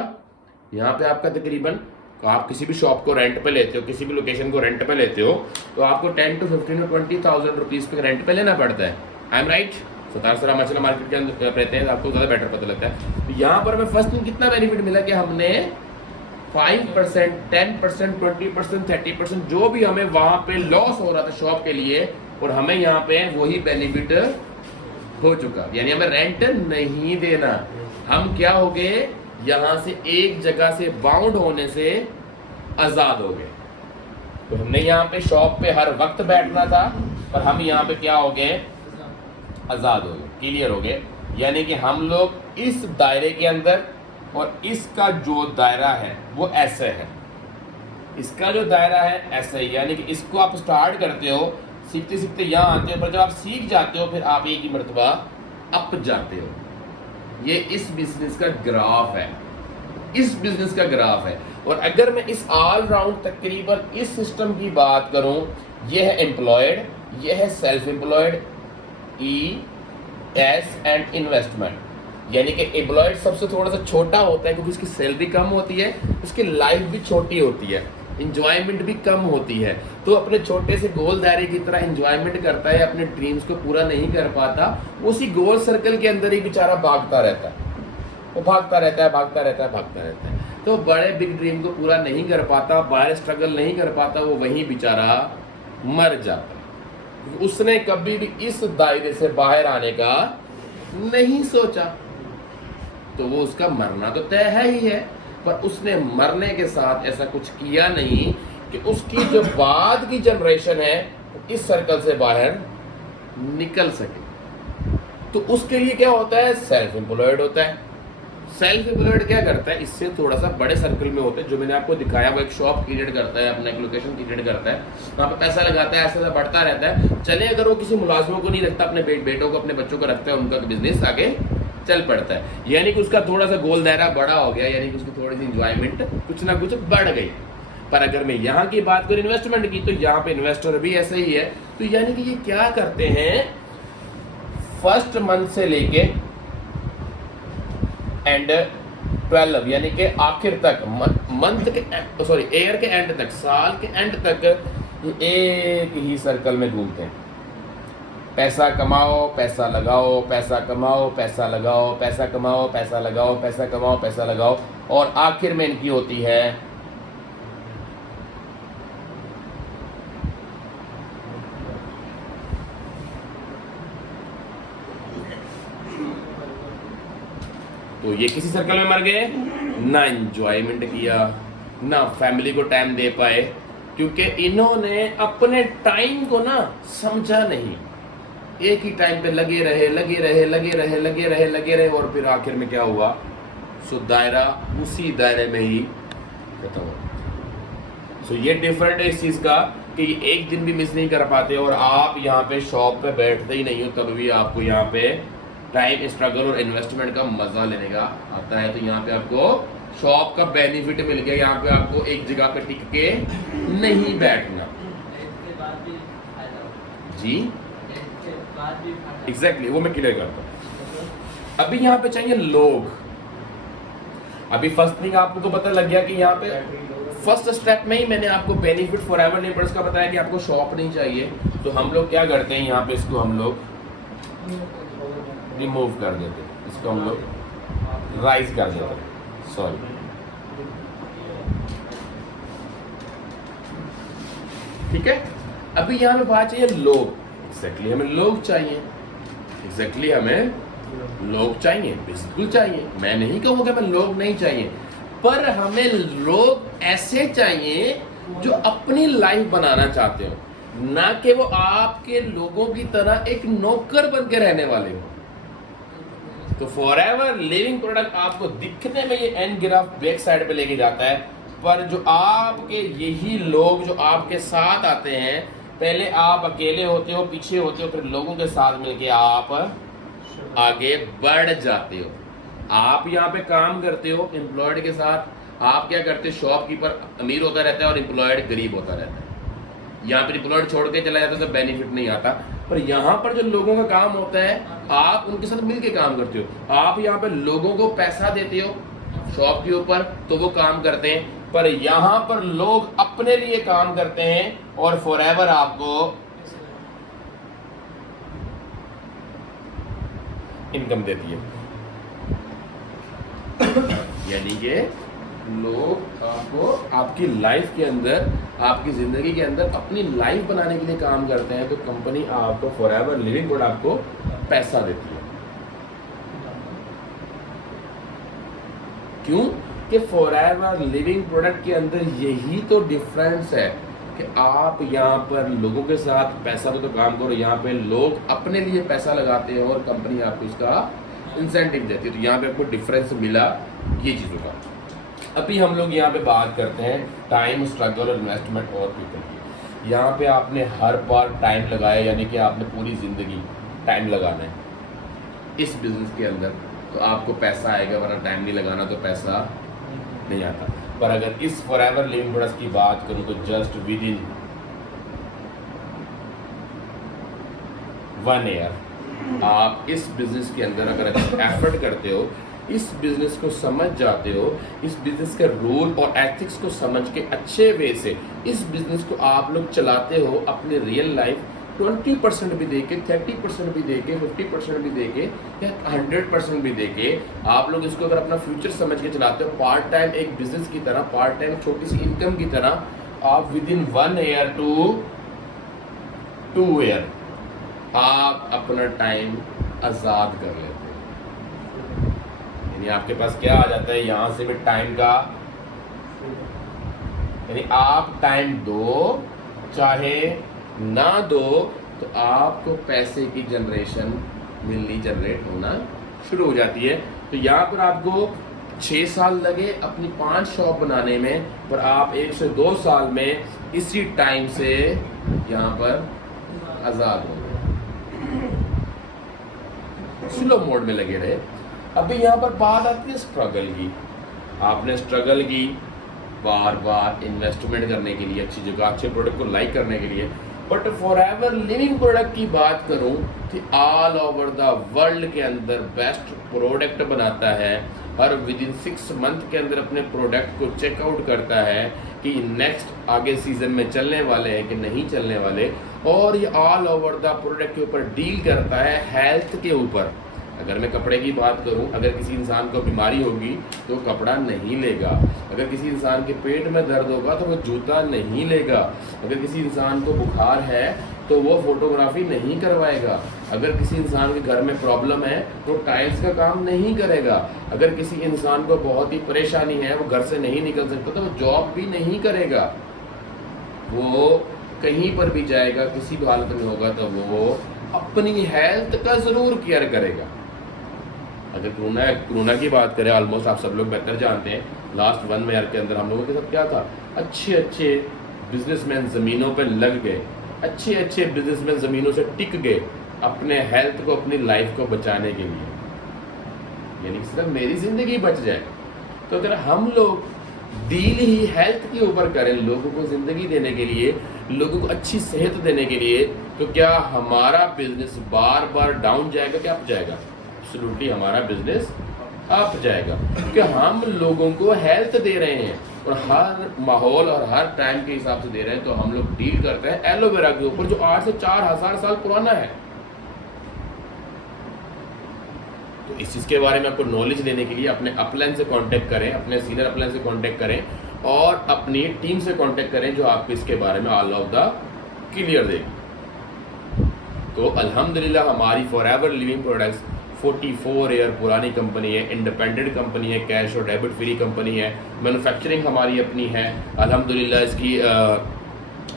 यहाँ पे आपका तकरीबन, आप किसी भी शॉप को रेंट पे लेते हो, किसी भी लोकेशन को रेंट पे लेते हो, तो आपको 10 to 15 or 20,000 रुपीज़ पे रेंट पे लेना पड़ता है। I am right? सतार सरा माशाल्लाह मार्केट के अंदर रहते हैं, आपको ज़्यादा बेटर पता लगता है। तो यहाँ पर हमें फर्स्ट दिन कितना बेनिफिट मिला कि हमने 5%, 10%, 20%, 30% जो भी हमें वहाँ पे लॉस हो रहा था शॉप के लिए, और हमें यहाँ पे वही बेनिफिट हो चुका, यानी हमें रेंट नहीं देना। हम क्या हो गए, यहाँ से एक जगह से बाउंड होने से आज़ाद हो गए। तो हमने यहाँ पे शॉप पे हर वक्त बैठना था, पर हम यहाँ पे क्या हो गए, आज़ाद हो गए, क्लियर हो गए। यानी कि हम लोग इस दायरे के अंदर, और इसका जो दायरा है वो ऐसे है, इसका जो दायरा है ऐसे ही, यानी कि इसको आप स्टार्ट करते हो सीखते सीखते यहाँ आते हो, पर जब आप सीख जाते हो फिर आप एक ही मरतबा अप जाते हो। ये इस बिजनेस का ग्राफ है, इस बिजनेस का ग्राफ है। और अगर मैं इस ऑल राउंड तकरीबन इस सिस्टम की बात करूं, ये है एम्प्लॉयड, ये है self employed, ES and investment. यानी कि एम्प्लॉयड सबसे थोड़ा सा छोटा होता है क्योंकि उसकी सैलरी कम होती है, उसकी लाइफ भी छोटी होती है, इंजॉयमेंट भी कम होती है। तो अपने छोटे से गोल दायरे की तरह इंजॉयमेंट करता है, अपने ड्रीम्स को पूरा नहीं कर पाता, उसी गोल सर्कल के अंदर ही बेचारा भागता रहता है, वो भागता रहता है, भागता रहता है, भागता रहता है। तो बड़े बिग ड्रीम को पूरा नहीं कर पाता, बाहर स्ट्रगल नहीं कर पाता, वो वहीं बेचारा मर जाता है। उसने कभी भी इस दायरे से बाहर आने का नहीं सोचा, तो वो उसका मरना तो तय है ही है। पर उसने मरने के साथ ऐसा कुछ किया नहीं कि उसकी जो बाद की जनरेशन है इस सर्कल से बाहर निकल सके। तो उसके लिए क्या होता है, सेल्फ एम्प्लॉयड होता है। सेल्फ एम्प्लॉयड क्या करता है, इससे थोड़ा सा बड़े सर्कल में होते हैं, जो मैंने आपको दिखाया वो एक शॉप क्रिएट करता है, अपना एक लोकेशन क्रिएट करता है, वहाँ पे पैसा लगाता है, ऐसा बढ़ता रहता है। चले अगर वो किसी मुलाजमों को नहीं रखता, अपने बेटों को, अपने बच्चों को रखता है, उनका बिजनेस आगे चल पड़ता है। यानी कि उसका थोड़ा सा गोल दायरा बड़ा हो गया, यानी कि उसकी थोड़ी सी इंजॉयमेंट कुछ ना कुछ बढ़ गई। पर अगर मैं यहाँ की बात करूँ इन्वेस्टमेंट की, तो यहाँ पे इन्वेस्टर भी ऐसे ही है। तो यानी कि ये क्या करते हैं, फर्स्ट मंथ से लेके एंड 12 यानी कि आखिर तक, मंथ के सॉरी ईयर के एंड तक, साल के एंड तक एक ही सर्कल में घूमते हैं। पैसा कमाओ, पैसा लगाओ, पैसा कमाओ, पैसा लगाओ, पैसा कमाओ, पैसा लगाओ, पैसा कमाओ, पैसा लगाओ, और आखिर में इनकी होती है तो ये किसी सर्कल में मर गए, ना एंजॉयमेंट किया, ना फैमिली को टाइम दे पाए, क्योंकि इन्होंने अपने टाइम को ना समझा नहीं। एक ही टाइम पे लगे रहे, लगे रहे, लगे रहे, लगे रहे, लगे रहे, और फिर आखिर में क्या हुआ, सो दायरा उसी दायरे में ही खत्म हो। सो ये डिफरेंट है इस चीज़ का कि ये एक दिन भी मिस नहीं कर पाते, और आप यहाँ पे शॉप पे बैठते ही नहीं हो, तब भी आपको यहाँ पे टाइम, स्ट्रगल और इन्वेस्टमेंट का मजा लेने का आता है। तो यहाँ पे आपको शॉप का बेनिफिट मिल गया, यहाँ पे आपको एक जगह पे टिक के नहीं बैठना जी, एग्जैक्टली वो मैं क्लियर करता हूँ। अभी यहाँ पे चाहिए लोग। अभी फर्स्ट थिंग आपको तो पता लग गया कि यहाँ पे फर्स्ट स्टेप में ही मैंने आपको बेनिफिट फॉरएवर नेबर्स का बताया कि आपको शॉप नहीं चाहिए। तो हम लोग क्या करते हैं, यहाँ पे इसको हम लोग रिमूव कर देते हैं, इसको हम लोग राइज कर देते हैं, सॉरी ठीक है। अभी यहाँ पे बात चाहिए लोग, एग्जैक्टली हमें लोग चाहिए, एग्जैक्टली हमें लोग चाहिए, बिल्कुल चाहिए। मैं नहीं कहूँगा मैं लोग नहीं चाहिए, पर हमें लोग ऐसे चाहिए जो अपनी लाइफ बनाना चाहते हो, ना कि वो आपके लोगों की तरह एक नौकर बन के रहने वाले हो। तो फॉरएवर लिविंग प्रोडक्ट आपको दिखने में ये एंड ग्राफ बैक साइड पे लेके जाता है, पर जो आपके यही लोग जो आपके साथ आते हैं, पहले आप अकेले होते हो, पीछे होते हो, फिर लोगों के साथ मिलके आप आगे बढ़ जाते हो। आप यहाँ पे काम करते हो एम्प्लॉयड के साथ, आप क्या करते हो, शॉपकीपर अमीर होता रहता है और एम्प्लॉयड गरीब होता रहता है। यहाँ पर एम्प्लॉयड छोड़ के चला जाता है तो बेनिफिट नहीं आता, पर यहाँ पर जो लोगों का काम होता है, आप उनके साथ मिलके काम करते हो। आप यहाँ पे लोगों को पैसा देते हो, शॉप के ऊपर तो वो काम करते हैं, पर यहाँ पर लोग अपने लिए काम करते हैं और फॉरएवर आपको इनकम देती है। यानी कि लोग आपको आपकी लाइफ के अंदर, आपकी जिंदगी के अंदर अपनी लाइफ बनाने के लिए काम करते हैं, तो कंपनी आपको फॉरएवर लिविंग प्रोडक्ट आपको पैसा देती है। क्यों कि फॉरएवर लिविंग प्रोडक्ट के अंदर यही तो डिफरेंस है कि आप यहाँ पर लोगों के साथ पैसा तो काम करो, यहाँ पे लोग अपने लिए पैसा लगाते हैं और कंपनी आपको इसका इंसेंटिव देती है। तो यहाँ पे आपको डिफरेंस मिला ये चीज़ों का। अभी हम लोग यहाँ पे बात करते हैं टाइम, स्ट्रगल और इन्वेस्टमेंट और पीपल की। यहाँ पे आपने हर बार टाइम लगाया, यानी कि आपने पूरी ज़िंदगी टाइम लगाना है इस बिज़नेस के अंदर, तो आपको पैसा आएगा, वरना टाइम नहीं लगाना तो पैसा नहीं आता। पर अगर इस फॉरएवर लिविंग प्रोडक्ट्स की बात करूं तो जस्ट विद इन 1 ईयर आप इस बिजनेस के अंदर अगर एफर्ट करते हो, इस बिजनेस को समझ जाते हो, इस बिजनेस के रूल और एथिक्स को समझ के अच्छे वे से इस बिजनेस को आप लोग चलाते हो, अपने रियल लाइफ 20% भी देके, 30% भी देके, 50% भी देके या 100% भी देके आप लोग इसको अगर अपना फ्यूचर समझ के चलाते हो, पार्ट टाइम एक बिजनेस की तरह, पार्ट टाइम छोटी सी इनकम की तरह, आप within 1 year to 2 year आप अपना टाइम आज़ाद कर लेते हो। यानी आपके पास क्या आ जाता है, यहाँ से भी टाइम का, यानी आप टाइम दो चाहे ना दो, तो आपको पैसे की जनरेट होना शुरू हो जाती है। तो यहाँ पर आपको 6 साल लगे अपनी 5 शॉप बनाने में, पर आप 1 से 2 साल में इसी टाइम से यहाँ पर आज़ाद हो गए, स्लो मोड में लगे रहे। अभी यहाँ पर बात आती है स्ट्रगल की। आपने स्ट्रगल की बार बार इन्वेस्टमेंट करने के लिए, अच्छी जगह, अच्छे प्रोडक्ट को लाइक करने के लिए, बट फॉरएवर लिविंग प्रोडक्ट की बात करूं तो ऑल ओवर द वर्ल्ड के अंदर बेस्ट प्रोडक्ट बनाता है। हर विद इन 6 मंथ के अंदर अपने प्रोडक्ट को चेकआउट करता है कि नेक्स्ट आगे सीजन में चलने वाले हैं कि नहीं चलने वाले, और ये ऑल ओवर द प्रोडक्ट के ऊपर डील करता है हेल्थ के ऊपर। अगर मैं कपड़े की बात करूं, अगर किसी इंसान को बीमारी होगी तो कपड़ा नहीं लेगा, अगर किसी इंसान के पेट में दर्द होगा तो वो जूता नहीं लेगा, अगर किसी इंसान को बुखार है तो वो फोटोग्राफी नहीं करवाएगा, अगर किसी इंसान के घर में प्रॉब्लम है तो टाइल्स का काम नहीं करेगा, अगर किसी इंसान को बहुत ही परेशानी है, वो घर से नहीं निकल सकता तो वो जॉब भी नहीं करेगा, वो कहीं पर भी जाएगा, किसी भी हालत में होगा तो वो अपनी हेल्थ का ज़रूर केयर करेगा। अगर कोरोना की बात करें, ऑलमोस्ट आप सब लोग बेहतर जानते हैं, लास्ट 1 ईयर के अंदर हम लोगों के साथ क्या था, अच्छे बिजनेसमैन ज़मीनों पे लग गए, अच्छे बिजनेसमैन ज़मीनों से टिक गए अपने हेल्थ को, अपनी लाइफ को बचाने के लिए, यानी सिर्फ मेरी ज़िंदगी बच जाए। तो अगर हम लोग डील ही हेल्थ के ऊपर करें, लोगों को ज़िंदगी देने के लिए, लोगों को अच्छी सेहत देने के लिए, तो क्या हमारा बिजनेस बार बार डाउन जाएगा, क्या अप जाएगा? एब्सोल्युटली हमारा बिजनेस अप जाएगा, क्योंकि हम लोगों को हेल्थ दे रहे हैं और हर माहौल और हर टाइम के हिसाब से दे रहे हैं। तो हम लोग डील करते हैं एलोवेरा के ऊपर जो 8 से 4000 साल पुराना है। तो इस चीज़ के बारे में आपको नॉलेज लेने के लिए अपने अपलाइन से कांटेक्ट करें, अपने सीनियर अपलाइन से कांटेक्ट करें और अपनी टीम से कांटेक्ट करें जो आपको इसके बारे में ऑल ऑफ द क्लियर देगी। तो अल्हम्दुलिल्लाह हमारी फॉरएवर लिविंग प्रोडक्ट्स 44 ईयर पुरानी कंपनी है, इंडिपेंडेंट कंपनी है, कैश और डेबिट फ्री कंपनी है, मैन्युफैक्चरिंग हमारी अपनी है, अल्हम्दुलिल्लाह इसकी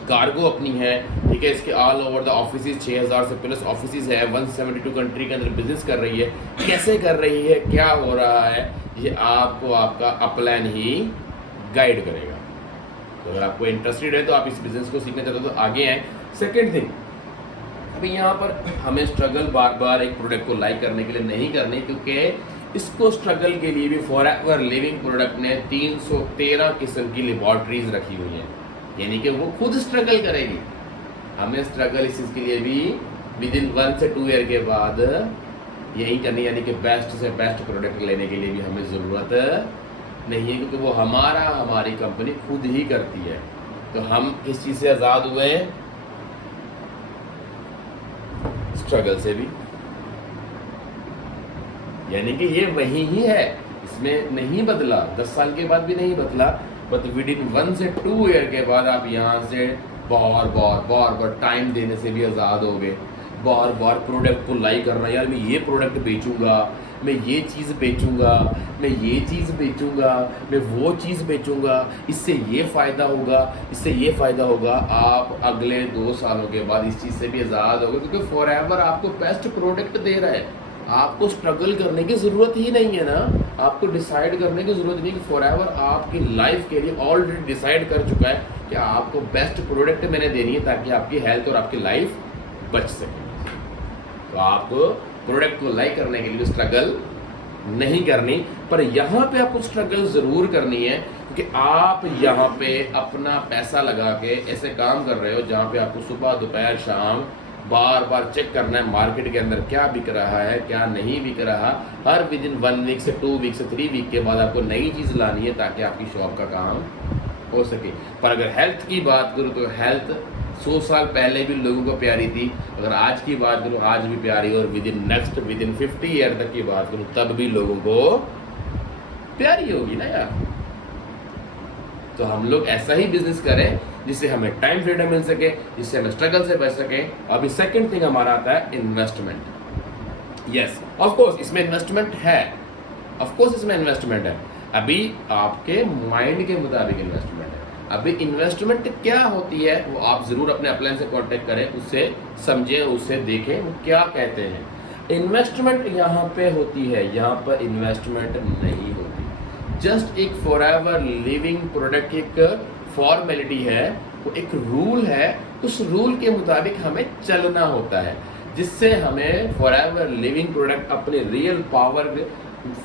कार्गो अपनी है, ठीक है। इसके ऑल ओवर द ऑफिस 6000 से प्लस ऑफिस है, 172 कंट्री के अंदर बिजनेस कर रही है। कैसे कर रही है, क्या हो रहा है, ये आपको आपका अपलाइन ही गाइड करेगा। तो अगर आपको इंटरेस्टेड है तो आप इस बिजनेस को सीखना चाहते हो तो आगे आए। सेकेंड थिंग, अभी यहाँ पर हमें स्ट्रगल बार बार एक प्रोडक्ट को लाइक करने के लिए नहीं करनी, क्योंकि इसको स्ट्रगल के लिए भी फॉरएवर लिविंग प्रोडक्ट ने 313 किस्म की लेबॉर्ट्रीज रखी हुई हैं, यानी कि वो खुद स्ट्रगल करेगी। हमें स्ट्रगल इस चीज़ के लिए भी विद इन 1 से 2 ईयर के बाद यही करनी, यानी कि बेस्ट से बेस्ट प्रोडक्ट लेने के लिए भी हमें ज़रूरत नहीं है, क्योंकि वो हमारी कंपनी खुद ही करती है। तो हम किस चीज़ से आज़ाद हुए हैं? स्ट्रगल से भी। यानी कि ये वही ही है, इसमें नहीं बदला, 10 साल के बाद भी नहीं बदला, बट विद इन 1 से 2 ईयर के बाद आप यहाँ से बार बार टाइम देने से भी आज़ाद हो गए। बार प्रोडक्ट को लाइक करना, यार मैं ये प्रोडक्ट बेचूंगा, मैं ये चीज़ बेचूंगा, मैं ये चीज़ बेचूंगा, मैं वो चीज़ बेचूंगा, इससे ये फ़ायदा होगा, इससे ये फ़ायदा होगा। आप अगले 2 सालों के बाद इस चीज़ से भी आज़ाद हो गए, क्योंकि फॉरएवर आपको बेस्ट प्रोडक्ट दे रहा है। आपको स्ट्रगल करने की ज़रूरत ही नहीं है ना, आपको डिसाइड करने की ज़रूरत नहीं कि फॉरएवर आपकी लाइफ के लिए ऑलरेडी डिसाइड कर चुका है कि आपको बेस्ट प्रोडक्ट मैंने देनी है ताकि आपकी हेल्थ और आपकी लाइफ बच सके। तो आपको प्रोडक्ट को लाइक करने के लिए स्ट्रगल नहीं करनी, पर यहाँ पे आपको स्ट्रगल ज़रूर करनी है, क्योंकि आप यहाँ पे अपना पैसा लगा के ऐसे काम कर रहे हो जहाँ पे आपको सुबह दोपहर शाम बार चेक करना है मार्केट के अंदर क्या बिक रहा है, क्या नहीं बिक रहा। हर विद इन 1 वीक से 2 वीक से 3 वीक के बाद आपको नई चीज़ लानी है ताकि आपकी शॉप का काम हो सके। पर अगर हेल्थ की बात करूँ तो हेल्थ 100 साल पहले भी लोगों को प्यारी थी, अगर आज की बात करूँ आज भी प्यारी, और विद इन 50 ईयर तक की बात करूँ तब भी लोगों को प्यारी होगी ना यार। तो हम लोग ऐसा ही बिजनेस करें जिससे हमें टाइम फ्रीडम मिल सके, जिससे हमें स्ट्रगल से बच सके। अभी सेकंड थिंग हमारा आता है इन्वेस्टमेंट। यस ऑफ कोर्स इसमें इन्वेस्टमेंट है, ऑफ कोर्स इसमें इन्वेस्टमेंट है। अभी आपके माइंड के मुताबिक इन्वेस्टमेंट है। अभी इन्वेस्टमेंट क्या होती है वो आप ज़रूर अपने अपलाइन से कांटेक्ट करें, उससे समझें, उससे देखें वो क्या कहते हैं। इन्वेस्टमेंट यहाँ पे होती है, यहाँ पर इन्वेस्टमेंट नहीं होती। जस्ट एक फॉरएवर लिविंग प्रोडक्ट एक फॉर्मेलिटी है, वो एक रूल है, उस रूल के मुताबिक हमें चलना होता है, जिससे हमें फॉरएवर लिविंग प्रोडक्ट अपने रियल पावर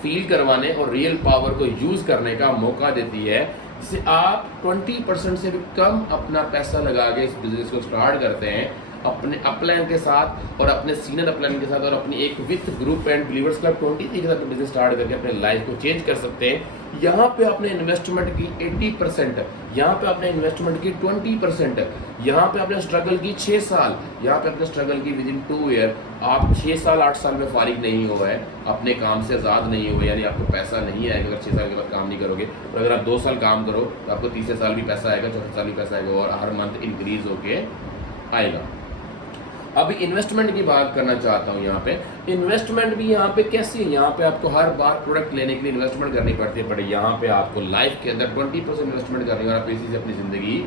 फील करवाने और रियल पावर को यूज़ करने का मौका देती है। जिससे आप 20% से भी कम अपना पैसा लगा के इस बिज़नेस को स्टार्ट करते हैं अपने अपलाइन के साथ और अपने सीनियर अपलाइन के साथ और अपनी एक with group and believers club 23 के साथ बिजनेस स्टार्ट करके अपने लाइफ को चेंज कर सकते हैं। यहाँ पे अपने इन्वेस्टमेंट की 80%, यहाँ पे अपने इन्वेस्टमेंट की 20%, यहाँ पे अपने स्ट्रगल की 6 साल, यहाँ पे अपने स्ट्रगल की विद इन 2 ईयर। आप 6 साल 8 साल में फारिग नहीं हुआ है, अपने काम से आज़ाद नहीं हुए, यानी आपको पैसा नहीं आएगा अगर 6 साल के बाद काम नहीं करोगे। और अगर आप 2 साल काम करो तो आपको तीसरे साल भी पैसा आएगा, चौथे साल भी पैसा आएगा और हर मंथ इंक्रीज होके आएगा। अभी इन्वेस्टमेंट की बात करना चाहता हूँ। यहाँ पे इन्वेस्टमेंट भी यहाँ पे कैसी है, यहाँ पे आपको हर बार प्रोडक्ट लेने के लिए इन्वेस्टमेंट करनी पड़ती है, बट यहाँ पे आपको लाइफ के अंदर 20% इन्वेस्टमेंट करनी है और आप इसी से अपनी ज़िंदगी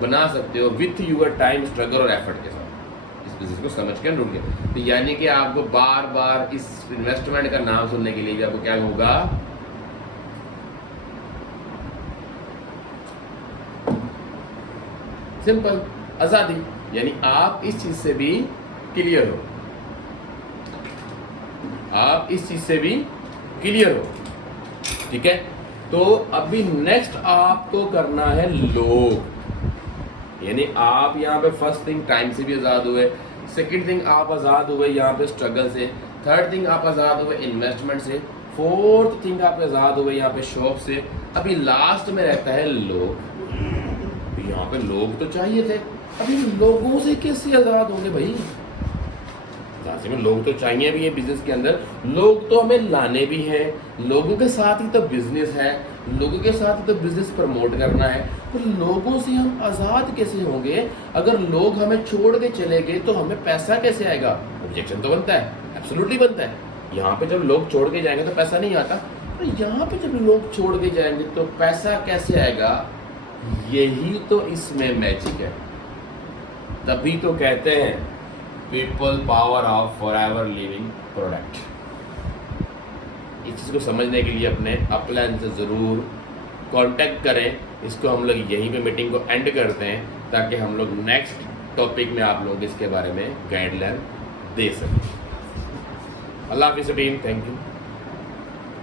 बना सकते हो विथ यूर टाइम, स्ट्रगल और एफर्ट के साथ। इस बिजनेस को समझ के ढूंढ के, तो यानी कि आपको बार बार इस इन्वेस्टमेंट का नाम सुनने के लिए भी आपको क्या होगा, सिंपल आज़ादी। यानी आप इस चीज से भी क्लियर हो, आप इस चीज से भी क्लियर हो, ठीक है। तो अभी नेक्स्ट आपको करना है लोग, यानी आप यहाँ पे फर्स्ट थिंग टाइम से भी आज़ाद हुए, सेकंड थिंग आप आज़ाद हुए यहाँ पे स्ट्रगल से, थर्ड थिंग आप आज़ाद हुए इन्वेस्टमेंट से, फोर्थ थिंग आप आज़ाद हुए यहाँ पे शॉप से। अभी लास्ट में रहता है लोग। यहाँ पे लोग तो चाहिए थे, अभी लोगों से कैसे आज़ाद होंगे भाई? लास्ट में लोग तो चाहिए भी है बिजनेस के अंदर, लोग तो हमें लाने भी हैं, लोगों के साथ ही तो बिजनेस है, लोगों के साथ ही तो बिजनेस प्रमोट करना है। तो लोगों से हम आज़ाद कैसे होंगे? अगर लोग हमें छोड़ के चले गए तो हमें पैसा कैसे आएगा? ऑब्जेक्शन तो बनता है, एब्सोल्युटली बनता है। यहाँ पे जब लोग छोड़ के जाएंगे तो पैसा नहीं आता, तो यहाँ पे जब लोग छोड़ के जाएंगे तो पैसा कैसे आएगा? यही तो इसमें मैजिक है। तभी तो कहते हैं people power of forever living product. इस चीज़ को समझने के लिए अपने अपलाइन से ज़रूर कांटेक्ट करें। इसको हम लोग यहीं पे मीटिंग को एंड करते हैं ताकि हम लोग नेक्स्ट टॉपिक में आप लोग इसके बारे में गाइडलाइन दे सकें। अल्लाह हाफिज़ टीम, थैंक यू।